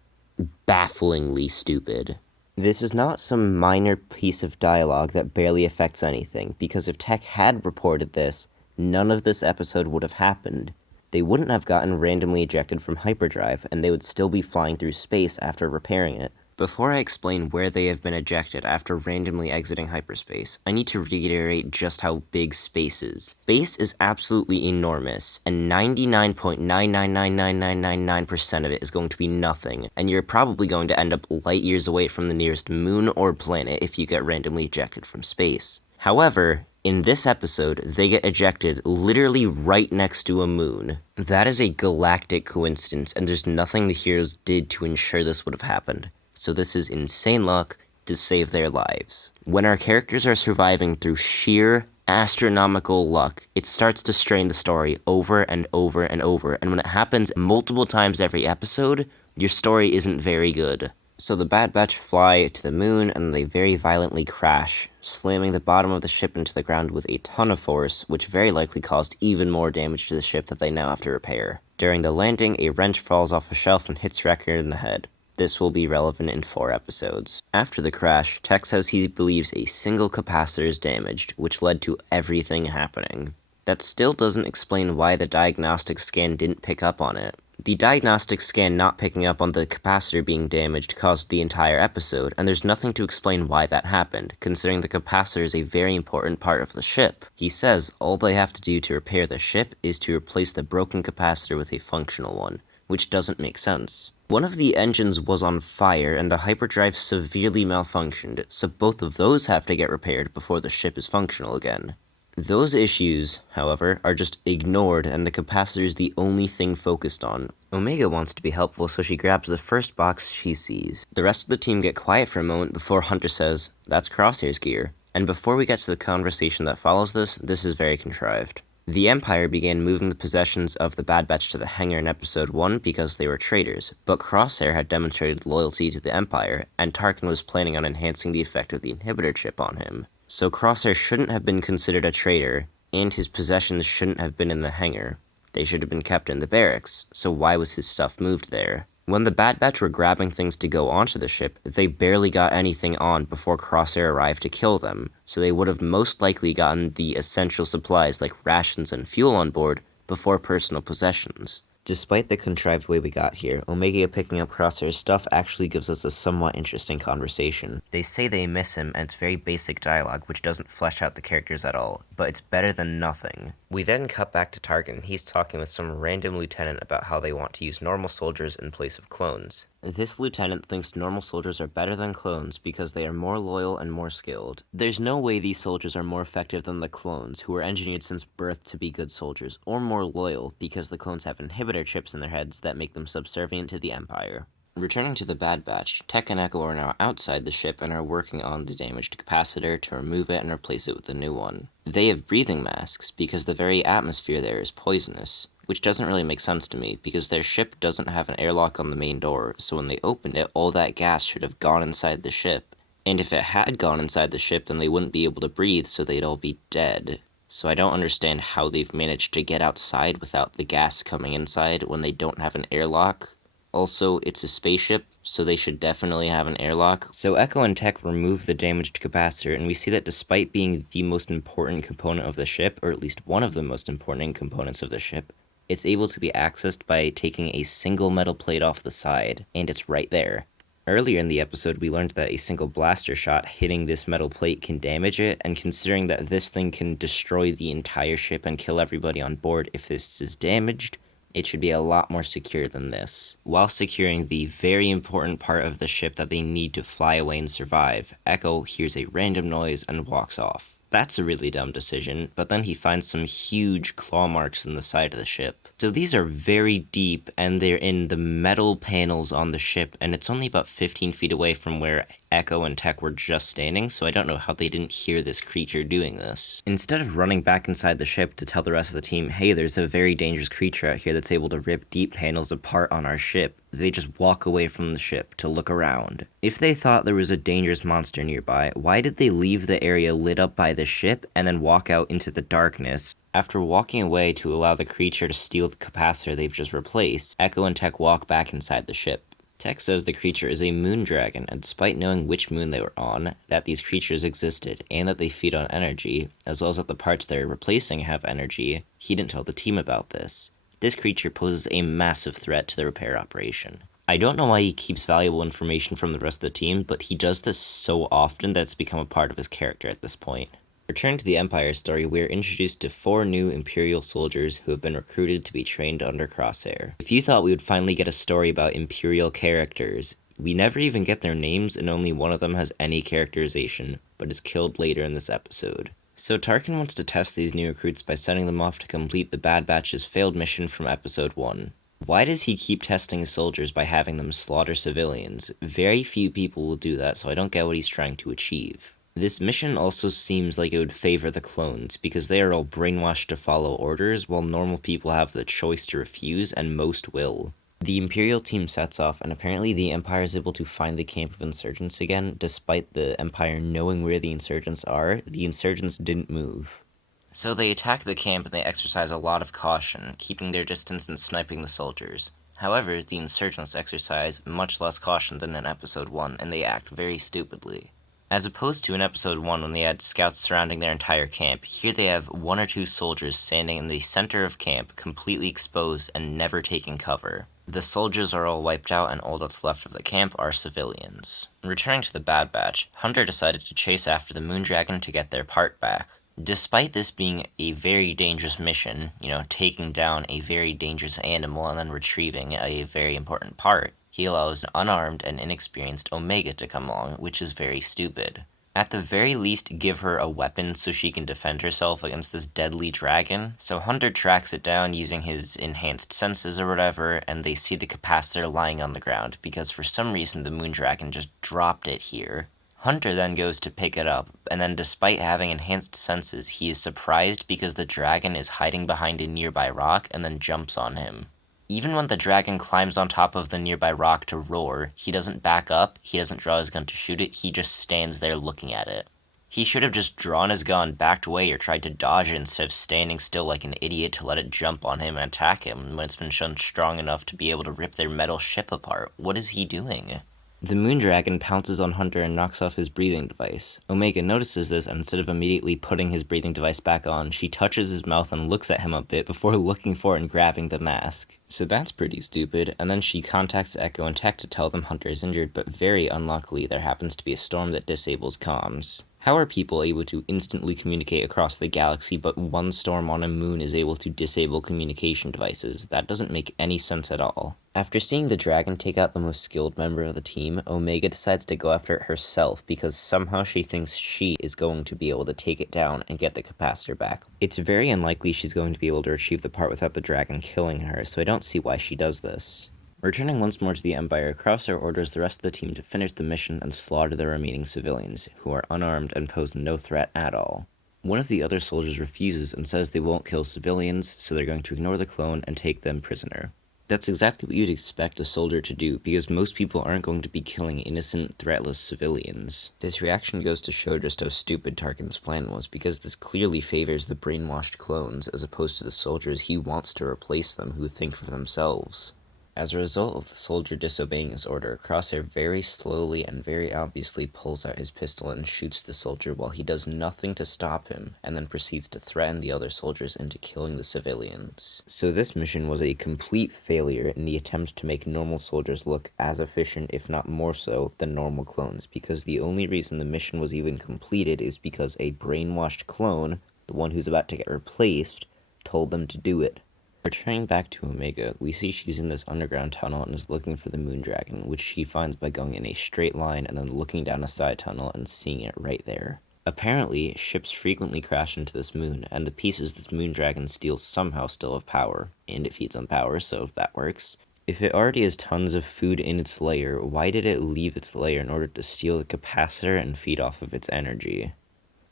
bafflingly stupid. This is not some minor piece of dialogue that barely affects anything, because if Tech had reported this, none of this episode would have happened. They wouldn't have gotten randomly ejected from hyperdrive, and they would still be flying through space after repairing it. Before I explain where they have been ejected after randomly exiting hyperspace, I need to reiterate just how big space is. Space is absolutely enormous, and 99.9999999% of it is going to be nothing, and you're probably going to end up light years away from the nearest moon or planet if you get randomly ejected from space. However, in this episode, they get ejected literally right next to a moon. That is a galactic coincidence, and there's nothing the heroes did to ensure this would have happened. So this is insane luck to save their lives. When our characters are surviving through sheer astronomical luck, it starts to strain the story over and over and over, and when it happens multiple times every episode, your story isn't very good. So the Bad Batch fly to the moon, and they very violently crash, slamming the bottom of the ship into the ground with a ton of force, which very likely caused even more damage to the ship that they now have to repair. During the landing, a wrench falls off a shelf and hits Wrecker in the head. This will be relevant in 4 episodes. After the crash, Tech says he believes a single capacitor is damaged, which led to everything happening. That still doesn't explain why the diagnostic scan didn't pick up on it. The diagnostic scan not picking up on the capacitor being damaged caused the entire episode, and there's nothing to explain why that happened, considering the capacitor is a very important part of the ship. He says all they have to do to repair the ship is to replace the broken capacitor with a functional one, which doesn't make sense. One of the engines was on fire and the hyperdrive severely malfunctioned, so both of those have to get repaired before the ship is functional again. Those issues, however, are just ignored and the capacitor is the only thing focused on. Omega wants to be helpful, so she grabs the first box she sees. The rest of the team get quiet for a moment before Hunter says, "That's Crosshair's gear." And before we get to the conversation that follows this is very contrived. The Empire began moving the possessions of the Bad Batch to the hangar in Episode 1 because they were traitors, but Crosshair had demonstrated loyalty to the Empire, and Tarkin was planning on enhancing the effect of the inhibitor chip on him. So Crosshair shouldn't have been considered a traitor, and his possessions shouldn't have been in the hangar. They should have been kept in the barracks, so why was his stuff moved there? When the Bad Batch were grabbing things to go onto the ship, they barely got anything on before Crosshair arrived to kill them, so they would have most likely gotten the essential supplies like rations and fuel on board before personal possessions. Despite the contrived way we got here, Omega picking up Crosshair's stuff actually gives us a somewhat interesting conversation. They say they miss him, and it's very basic dialogue, which doesn't flesh out the characters at all, but it's better than nothing. We then cut back to Tarkin, and he's talking with some random lieutenant about how they want to use normal soldiers in place of clones. This lieutenant thinks normal soldiers are better than clones because they are more loyal and more skilled. There's no way these soldiers are more effective than the clones, who were engineered since birth to be good soldiers, or more loyal because the clones have inhibitor chips in their heads that make them subservient to the Empire. Returning to the Bad Batch, Tech and Echo are now outside the ship and are working on the damaged capacitor to remove it and replace it with a new one. They have breathing masks because the very atmosphere there is poisonous, which doesn't really make sense to me because their ship doesn't have an airlock on the main door, so when they opened it, all that gas should have gone inside the ship. And if it had gone inside the ship, then they wouldn't be able to breathe, so they'd all be dead. So I don't understand how they've managed to get outside without the gas coming inside when they don't have an airlock. Also, it's a spaceship, so they should definitely have an airlock. So Echo and Tech remove the damaged capacitor, and we see that despite being the most important component of the ship, or at least one of the most important components of the ship, it's able to be accessed by taking a single metal plate off the side, and it's right there. Earlier in the episode, we learned that a single blaster shot hitting this metal plate can damage it, and considering that this thing can destroy the entire ship and kill everybody on board if this is damaged, it should be a lot more secure than this. While securing the very important part of the ship that they need to fly away and survive, Echo hears a random noise and walks off. That's a really dumb decision, but then he finds some huge claw marks in the side of the ship. So these are very deep, and they're in the metal panels on the ship, and it's only about 15 feet away from where Echo and Tech were just standing, so I don't know how they didn't hear this creature doing this. Instead of running back inside the ship to tell the rest of the team, hey, there's a very dangerous creature out here that's able to rip deep panels apart on our ship, they just walk away from the ship to look around. If they thought there was a dangerous monster nearby, why did they leave the area lit up by the ship and then walk out into the darkness? After walking away to allow the creature to steal the capacitor they've just replaced, Echo and Tech walk back inside the ship. Tech says the creature is a moon dragon, and despite knowing which moon they were on, that these creatures existed, and that they feed on energy, as well as that the parts they're replacing have energy, he didn't tell the team about this. This creature poses a massive threat to the repair operation. I don't know why he keeps valuable information from the rest of the team, but he does this so often that it's become a part of his character at this point. Returning to the Empire story, we are introduced to 4 new Imperial soldiers who have been recruited to be trained under Crosshair. If you thought we would finally get a story about Imperial characters, we never even get their names and only one of them has any characterization, but is killed later in this episode. So Tarkin wants to test these new recruits by sending them off to complete the Bad Batch's failed mission from episode 1. Why does he keep testing his soldiers by having them slaughter civilians? Very few people will do that, so I don't get what he's trying to achieve. This mission also seems like it would favor the clones, because they are all brainwashed to follow orders, while normal people have the choice to refuse, and most will. The Imperial team sets off, and apparently the Empire is able to find the camp of insurgents again. Despite the Empire knowing where the insurgents are, the insurgents didn't move. So they attack the camp and they exercise a lot of caution, keeping their distance and sniping the soldiers. However, the insurgents exercise much less caution than in episode 1, and they act very stupidly. As opposed to in episode 1 when they had scouts surrounding their entire camp, here they have 1 or 2 soldiers standing in the center of camp, completely exposed and never taking cover. The soldiers are all wiped out and all that's left of the camp are civilians. Returning to the Bad Batch, Hunter decided to chase after the Moondragon to get their part back. Despite this being a very dangerous mission, taking down a very dangerous animal and then retrieving a very important part, he allows an unarmed and inexperienced Omega to come along, which is very stupid. At the very least, give her a weapon so she can defend herself against this deadly dragon. So Hunter tracks it down using his enhanced senses or whatever, and they see the capacitor lying on the ground, because for some reason the Moondragon just dropped it here. Hunter then goes to pick it up, and then despite having enhanced senses, he is surprised because the dragon is hiding behind a nearby rock and then jumps on him. Even when the dragon climbs on top of the nearby rock to roar, he doesn't back up, he doesn't draw his gun to shoot it, he just stands there looking at it. He should have just drawn his gun, backed away, or tried to dodge it instead of standing still like an idiot to let it jump on him and attack him when it's been shown strong enough to be able to rip their metal ship apart. What is he doing? The Moondragon pounces on Hunter and knocks off his breathing device. Omega notices this, and instead of immediately putting his breathing device back on, she touches his mouth and looks at him a bit before looking for it and grabbing the mask. So that's pretty stupid, and then she contacts Echo and Tech to tell them Hunter is injured, but very unluckily there happens to be a storm that disables comms. How are people able to instantly communicate across the galaxy, but one storm on a moon is able to disable communication devices? That doesn't make any sense at all. After seeing the dragon take out the most skilled member of the team, Omega decides to go after it herself because somehow she thinks she is going to be able to take it down and get the capacitor back. It's very unlikely she's going to be able to retrieve the part without the dragon killing her, so I don't see why she does this. Returning once more to the Empire, Crosshair orders the rest of the team to finish the mission and slaughter the remaining civilians, who are unarmed and pose no threat at all. One of the other soldiers refuses and says they won't kill civilians, so they're going to ignore the clone and take them prisoner. That's exactly what you'd expect a soldier to do, because most people aren't going to be killing innocent, threatless civilians. This reaction goes to show just how stupid Tarkin's plan was, because this clearly favors the brainwashed clones, as opposed to the soldiers he wants to replace them who think for themselves. As a result of the soldier disobeying his order, Crosshair very slowly and very obviously pulls out his pistol and shoots the soldier while he does nothing to stop him, and then proceeds to threaten the other soldiers into killing the civilians. So this mission was a complete failure in the attempt to make normal soldiers look as efficient, if not more so, than normal clones, because the only reason the mission was even completed is because a brainwashed clone, the one who's about to get replaced, told them to do it. Returning back to Omega, we see she's in this underground tunnel and is looking for the Moondragon, which she finds by going in a straight line and then looking down a side tunnel and seeing it right there. Apparently, ships frequently crash into this moon, and the pieces this Moondragon steals somehow still have power, and it feeds on power, so that works. If it already has tons of food in its lair, why did it leave its lair in order to steal the capacitor and feed off of its energy?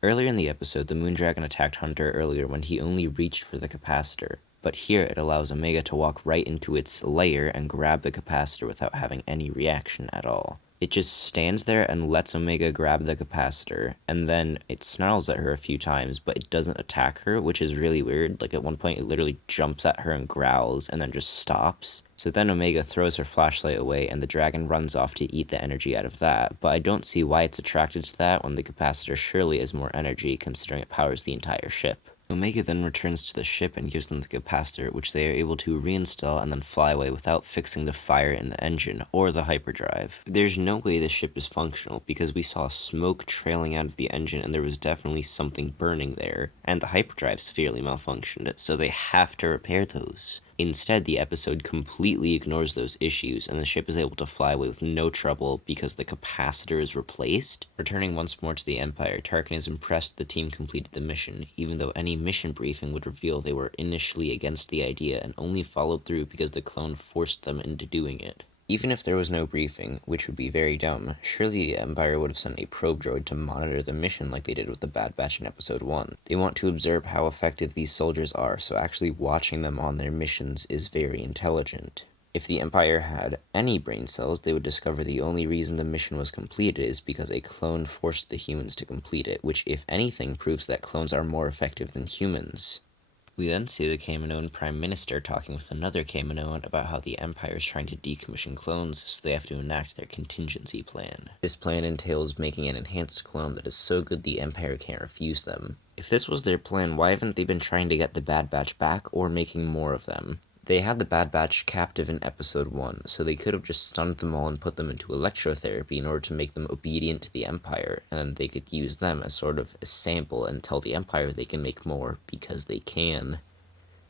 Earlier in the episode, the Moondragon attacked Hunter earlier when he only reached for the capacitor, but here it allows Omega to walk right into its lair and grab the capacitor without having any reaction at all. It just stands there and lets Omega grab the capacitor, and then it snarls at her a few times, but it doesn't attack her, which is really weird. Like, at one point, it literally jumps at her and growls, and then just stops. So then Omega throws her flashlight away, and the dragon runs off to eat the energy out of that, but I don't see why it's attracted to that when the capacitor surely has more energy, considering it powers the entire ship. Omega then returns to the ship and gives them the capacitor, which they are able to reinstall and then fly away without fixing the fire in the engine or the hyperdrive. There's no way the ship is functional because we saw smoke trailing out of the engine and there was definitely something burning there, and the hyperdrive severely malfunctioned, so they have to repair those. Instead, the episode completely ignores those issues, and the ship is able to fly away with no trouble because the capacitor is replaced. Returning once more to the Empire, Tarkin is impressed the team completed the mission, even though any mission briefing would reveal they were initially against the idea and only followed through because the clone forced them into doing it. Even if there was no briefing, which would be very dumb, surely the Empire would have sent a probe droid to monitor the mission like they did with the Bad Batch in Episode 1. They want to observe how effective these soldiers are, so actually watching them on their missions is very intelligent. If the Empire had any brain cells, they would discover the only reason the mission was completed is because a clone forced the humans to complete it, which if anything proves that clones are more effective than humans. We then see the Kaminoan Prime Minister talking with another Kaminoan about how the Empire is trying to decommission clones, so they have to enact their contingency plan. This plan entails making an enhanced clone that is so good the Empire can't refuse them. If this was their plan, why haven't they been trying to get the Bad Batch back or making more of them? They had the Bad Batch captive in Episode 1, so they could have just stunned them all and put them into electrotherapy in order to make them obedient to the Empire, and then they could use them as sort of a sample and tell the Empire they can make more, because they can.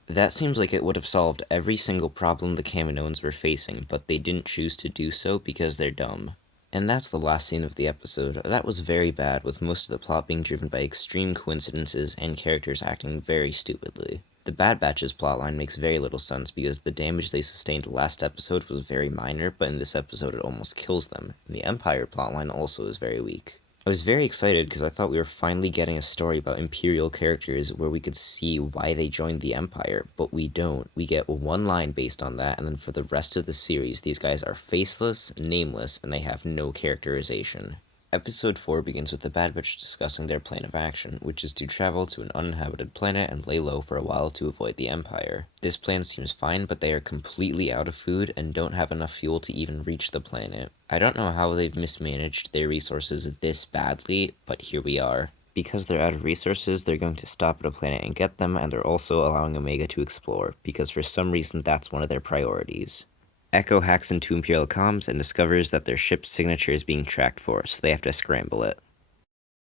That seems like it would have solved every single problem the Kaminoans were facing, but they didn't choose to do so because they're dumb. And that's the last scene of the episode. That was very bad, with most of the plot being driven by extreme coincidences and characters acting very stupidly. The Bad Batch's plotline makes very little sense because the damage they sustained last episode was very minor, but in this episode it almost kills them, and the Empire plotline also is very weak. I was very excited because I thought we were finally getting a story about Imperial characters where we could see why they joined the Empire, but we don't. We get one line based on that, and then for the rest of the series, these guys are faceless, nameless, and they have no characterization. Episode 4 begins with the Bad Batch discussing their plan of action, which is to travel to an uninhabited planet and lay low for a while to avoid the Empire. This plan seems fine, but they are completely out of food and don't have enough fuel to even reach the planet. I don't know how they've mismanaged their resources this badly, but here we are. Because they're out of resources, they're going to stop at a planet and get them, and they're also allowing Omega to explore, because for some reason that's one of their priorities. Echo hacks into Imperial comms and discovers that their ship's signature is being tracked for, so they have to scramble it.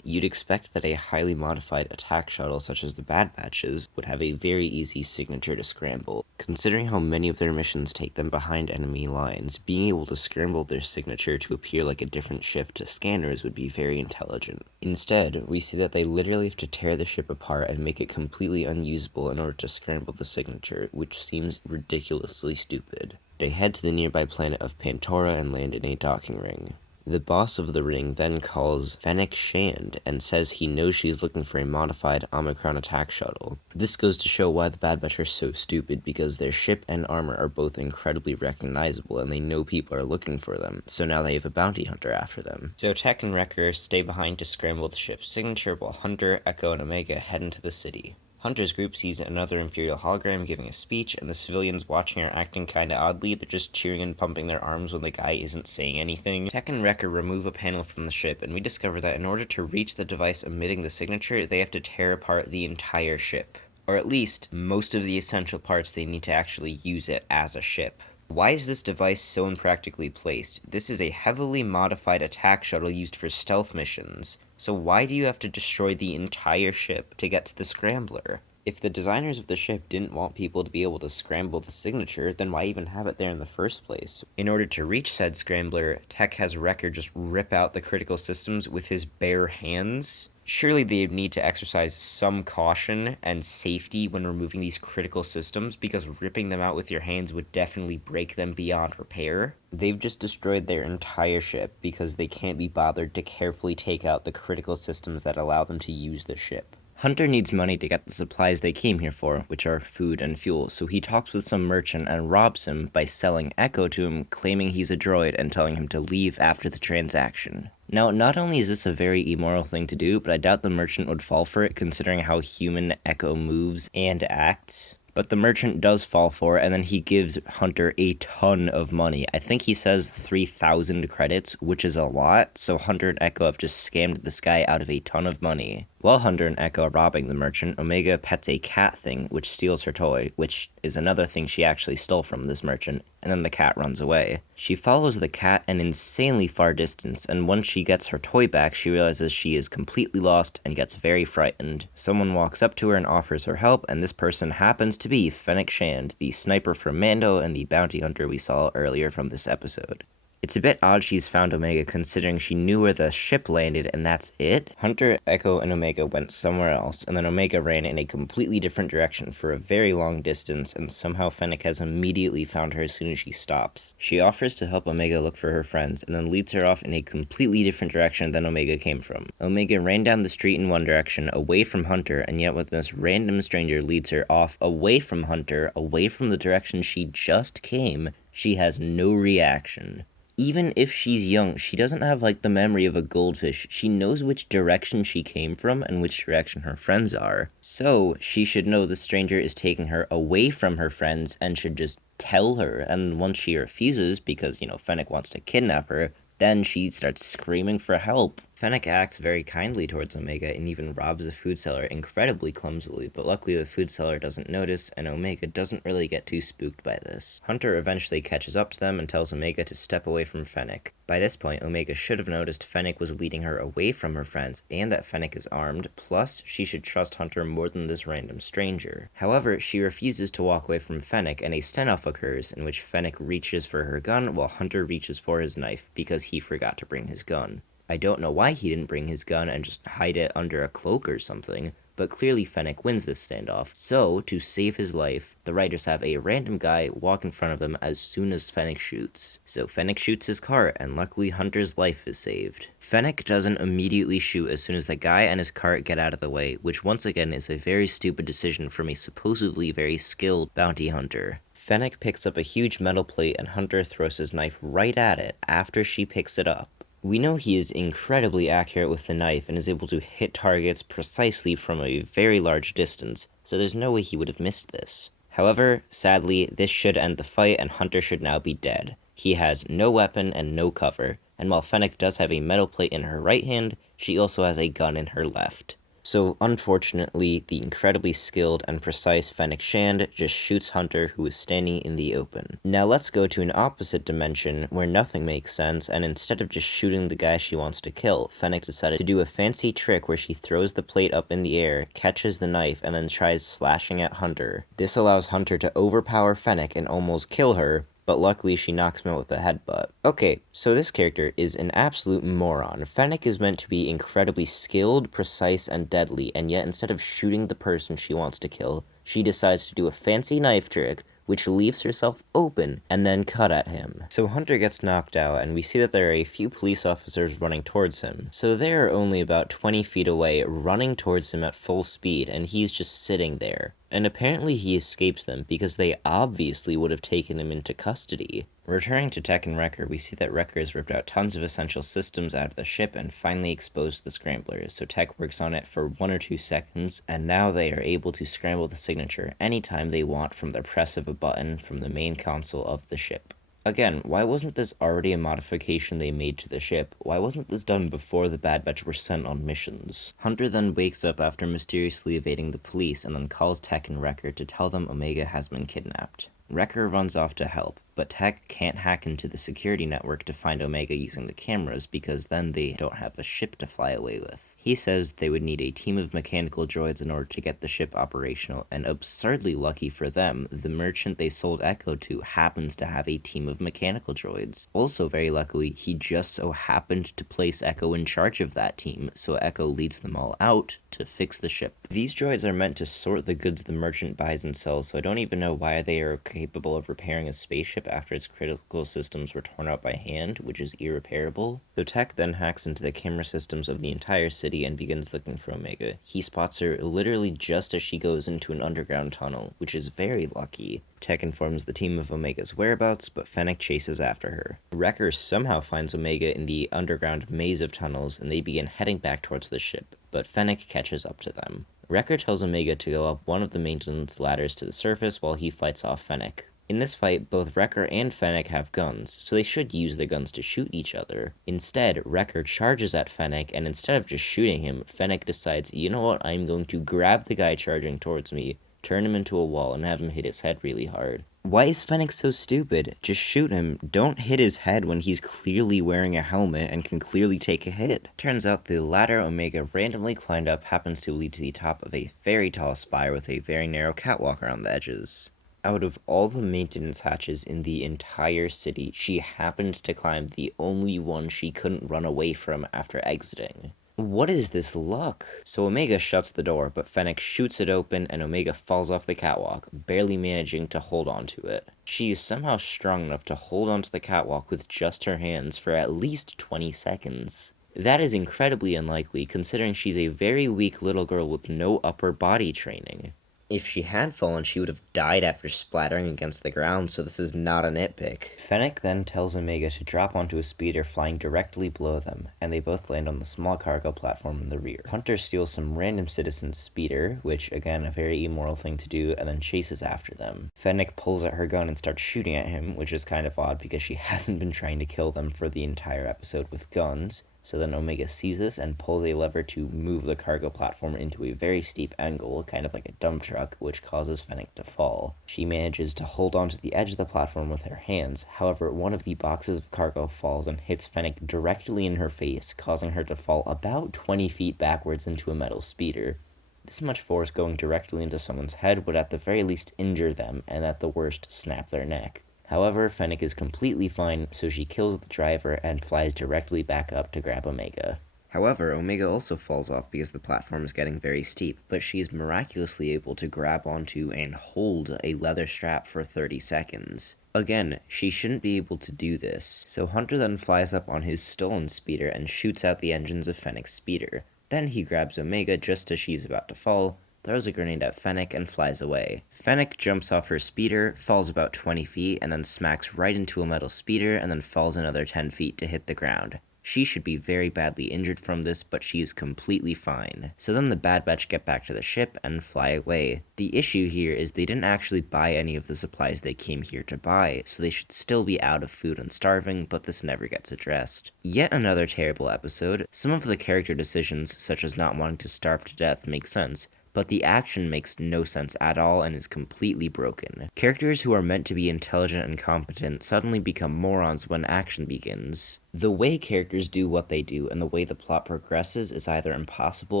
You'd expect that a highly modified attack shuttle such as the Bad Batch's would have a very easy signature to scramble. Considering how many of their missions take them behind enemy lines, being able to scramble their signature to appear like a different ship to scanners would be very intelligent. Instead, we see that they literally have to tear the ship apart and make it completely unusable in order to scramble the signature, which seems ridiculously stupid. They head to the nearby planet of Pantora and land in a docking ring. The boss of the ring then calls Fennec Shand and says he knows she's looking for a modified Omicron attack shuttle. This goes to show why the Bad Batch are so stupid, because their ship and armor are both incredibly recognizable and they know people are looking for them, so now they have a bounty hunter after them. So Tech and Wrecker stay behind to scramble the ship's signature while Hunter, Echo, and Omega head into the city. Hunter's group sees another Imperial hologram giving a speech, and the civilians watching are acting kinda oddly. They're just cheering and pumping their arms when the guy isn't saying anything. Tech and Wrecker remove a panel from the ship, and we discover that in order to reach the device emitting the signature, they have to tear apart the entire ship. Or at least, most of the essential parts they need to actually use it as a ship. Why is this device so impractically placed? This is a heavily modified attack shuttle used for stealth missions, so why do you have to destroy the entire ship to get to the scrambler? If the designers of the ship didn't want people to be able to scramble the signature, then why even have it there in the first place? In order to reach said scrambler, Tech has Wrecker just rip out the critical systems with his bare hands. Surely they need to exercise some caution and safety when removing these critical systems, because ripping them out with your hands would definitely break them beyond repair. They've just destroyed their entire ship because they can't be bothered to carefully take out the critical systems that allow them to use the ship. Hunter needs money to get the supplies they came here for, which are food and fuel, so he talks with some merchant and robs him by selling Echo to him, claiming he's a droid and telling him to leave after the transaction. Now, not only is this a very immoral thing to do, but I doubt the merchant would fall for it considering how human Echo moves and acts. But the merchant does fall for it, and then he gives Hunter a ton of money. I think he says 3,000 credits, which is a lot, so Hunter and Echo have just scammed this guy out of a ton of money. While Hunter and Echo are robbing the merchant, Omega pets a cat thing, which steals her toy, which is another thing she actually stole from this merchant, and then the cat runs away. She follows the cat an insanely far distance, and once she gets her toy back, she realizes she is completely lost and gets very frightened. Someone walks up to her and offers her help, and this person happens to be Fennec Shand, the sniper from Mando and the bounty hunter we saw earlier from this episode. It's a bit odd she's found Omega considering she knew where the ship landed and that's it. Hunter, Echo, and Omega went somewhere else, and then Omega ran in a completely different direction for a very long distance, and somehow Fennec has immediately found her as soon as she stops. She offers to help Omega look for her friends, and then leads her off in a completely different direction than Omega came from. Omega ran down the street in one direction, away from Hunter, and yet when this random stranger leads her off away from Hunter, away from the direction she just came, she has no reaction. Even if she's young, she doesn't have, the memory of a goldfish. She knows which direction she came from and which direction her friends are. So, she should know the stranger is taking her away from her friends and should just tell her. And once she refuses, because, Fennec wants to kidnap her, then she starts screaming for help. Fennec acts very kindly towards Omega and even robs a food seller incredibly clumsily, but luckily the food seller doesn't notice, and Omega doesn't really get too spooked by this. Hunter eventually catches up to them and tells Omega to step away from Fennec. By this point, Omega should have noticed Fennec was leading her away from her friends, and that Fennec is armed, plus she should trust Hunter more than this random stranger. However, she refuses to walk away from Fennec, and a standoff occurs in which Fennec reaches for her gun while Hunter reaches for his knife because he forgot to bring his gun. I don't know why he didn't bring his gun and just hide it under a cloak or something, but clearly Fennec wins this standoff. So, to save his life, the writers have a random guy walk in front of them as soon as Fennec shoots. So Fennec shoots his cart, and luckily Hunter's life is saved. Fennec doesn't immediately shoot as soon as the guy and his cart get out of the way, which once again is a very stupid decision from a supposedly very skilled bounty hunter. Fennec picks up a huge metal plate and Hunter throws his knife right at it after she picks it up. We know he is incredibly accurate with the knife and is able to hit targets precisely from a very large distance, so there's no way he would have missed this. However, sadly, this should end the fight and Hunter should now be dead. He has no weapon and no cover, and while Fennec does have a metal plate in her right hand, she also has a gun in her left. So, unfortunately, the incredibly skilled and precise Fennec Shand just shoots Hunter, who is standing in the open. Now let's go to an opposite dimension where nothing makes sense, and instead of just shooting the guy she wants to kill, Fennec decided to do a fancy trick where she throws the plate up in the air, catches the knife, and then tries slashing at Hunter. This allows Hunter to overpower Fennec and almost kill her, but luckily she knocks him out with a headbutt. Okay, so this character is an absolute moron. Fennec is meant to be incredibly skilled, precise, and deadly, and yet instead of shooting the person she wants to kill, she decides to do a fancy knife trick, which leaves herself open, and then cut at him. So Hunter gets knocked out, and we see that there are a few police officers running towards him. So they are only about 20 feet away, running towards him at full speed, and he's just sitting there. And apparently he escapes them, because they obviously would have taken him into custody. Returning to Tech and Wrecker, we see that Wrecker has ripped out tons of essential systems out of the ship and finally exposed the scramblers, so Tech works on it for 1 or 2 seconds, and now they are able to scramble the signature anytime they want from the press of a button from the main console of the ship. Again, why wasn't this already a modification they made to the ship? Why wasn't this done before the Bad Batch were sent on missions? Hunter then wakes up after mysteriously evading the police and then calls Tech and Wrecker to tell them Omega has been kidnapped. Wrecker runs off to help, but Tech can't hack into the security network to find Omega using the cameras because then they don't have a ship to fly away with. He says they would need a team of mechanical droids in order to get the ship operational, and absurdly lucky for them, the merchant they sold Echo to happens to have a team of mechanical droids. Also very luckily, he just so happened to place Echo in charge of that team, so Echo leads them all out to fix the ship. These droids are meant to sort the goods the merchant buys and sells, so I don't even know why they are capable of repairing a spaceship after its critical systems were torn out by hand, which is irreparable. So Tech then hacks into the camera systems of the entire city and begins looking for Omega. He spots her literally just as she goes into an underground tunnel, which is very lucky. Tech informs the team of Omega's whereabouts, but Fennec chases after her. Wrecker somehow finds Omega in the underground maze of tunnels, and they begin heading back towards the ship, but Fennec catches up to them. Wrecker tells Omega to go up one of the maintenance ladders to the surface while he fights off Fennec. In this fight, both Wrecker and Fennec have guns, so they should use the guns to shoot each other. Instead, Wrecker charges at Fennec, and instead of just shooting him, Fennec decides, you know what, I'm going to grab the guy charging towards me, turn him into a wall, and have him hit his head really hard. Why is Fennec so stupid? Just shoot him. Don't hit his head when he's clearly wearing a helmet and can clearly take a hit. Turns out the ladder Omega randomly climbed up happens to lead to the top of a very tall spire with a very narrow catwalk around the edges. Out of all the maintenance hatches in the entire city, she happened to climb the only one she couldn't run away from after exiting. What is this luck? So Omega shuts the door, but Fennec shoots it open and Omega falls off the catwalk, barely managing to hold onto it. She is somehow strong enough to hold onto the catwalk with just her hands for at least 20 seconds. That is incredibly unlikely, considering she's a very weak little girl with no upper body training. If she had fallen, she would have died after splattering against the ground, so this is not a nitpick. Fennec then tells Omega to drop onto a speeder flying directly below them, and they both land on the small cargo platform in the rear. Hunter steals some random citizen's speeder, which, again, a very immoral thing to do, and then chases after them. Fennec pulls out her gun and starts shooting at him, which is kind of odd because she hasn't been trying to kill them for the entire episode with guns. So then Omega sees this and pulls a lever to move the cargo platform into a very steep angle, kind of like a dump truck, which causes Fennec to fall. She manages to hold onto the edge of the platform with her hands, however, one of the boxes of cargo falls and hits Fennec directly in her face, causing her to fall about 20 feet backwards into a metal speeder. This much force going directly into someone's head would at the very least injure them, and at the worst, snap their neck. However, Fennec is completely fine, so she kills the driver and flies directly back up to grab Omega. However, Omega also falls off because the platform is getting very steep, but she is miraculously able to grab onto and hold a leather strap for 30 seconds. Again, she shouldn't be able to do this, so Hunter then flies up on his stolen speeder and shoots out the engines of Fennec's speeder. Then he grabs Omega just as she's about to fall, throws a grenade at Fennec, and flies away. Fennec jumps off her speeder, falls about 20 feet, and then smacks right into a metal speeder, and then falls another 10 feet to hit the ground. She should be very badly injured from this, but she is completely fine. So then the Bad Batch get back to the ship and fly away. The issue here is they didn't actually buy any of the supplies they came here to buy, so they should still be out of food and starving, but this never gets addressed. Yet another terrible episode. Some of the character decisions, such as not wanting to starve to death, make sense, but the action makes no sense at all and is completely broken. Characters who are meant to be intelligent and competent suddenly become morons when action begins. The way characters do what they do and the way the plot progresses is either impossible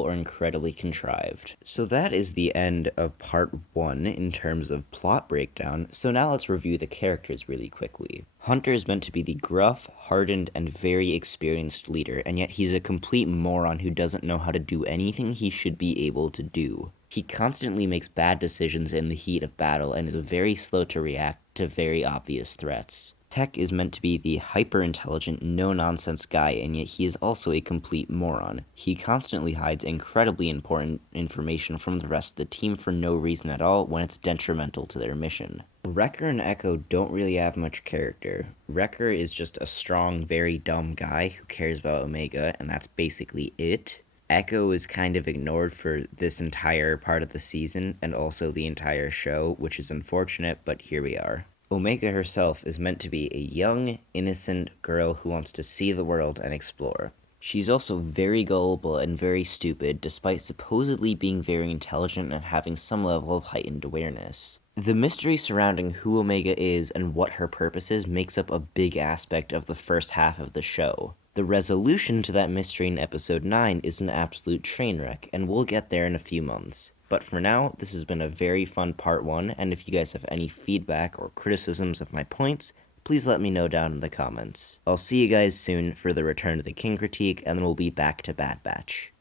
or incredibly contrived. So that is the end of part 1 in terms of plot breakdown, so now let's review the characters really quickly. Hunter is meant to be the gruff, hardened, and very experienced leader, and yet he's a complete moron who doesn't know how to do anything he should be able to do. He constantly makes bad decisions in the heat of battle and is very slow to react to very obvious threats. Tech is meant to be the hyper-intelligent, no-nonsense guy, and yet he is also a complete moron. He constantly hides incredibly important information from the rest of the team for no reason at all when it's detrimental to their mission. Wrecker and Echo don't really have much character. Wrecker is just a strong, very dumb guy who cares about Omega, and that's basically it. Echo is kind of ignored for this entire part of the season, and also the entire show, which is unfortunate, but here we are. Omega herself is meant to be a young, innocent girl who wants to see the world and explore. She's also very gullible and very stupid, despite supposedly being very intelligent and having some level of heightened awareness. The mystery surrounding who Omega is and what her purpose is makes up a big aspect of the first half of the show. The resolution to that mystery in episode 9 is an absolute train wreck, and we'll get there in a few months. But for now, this has been a very fun part 1, and if you guys have any feedback or criticisms of my points, please let me know down in the comments. I'll see you guys soon for the Return to the King critique, and then we'll be back to Bad Batch.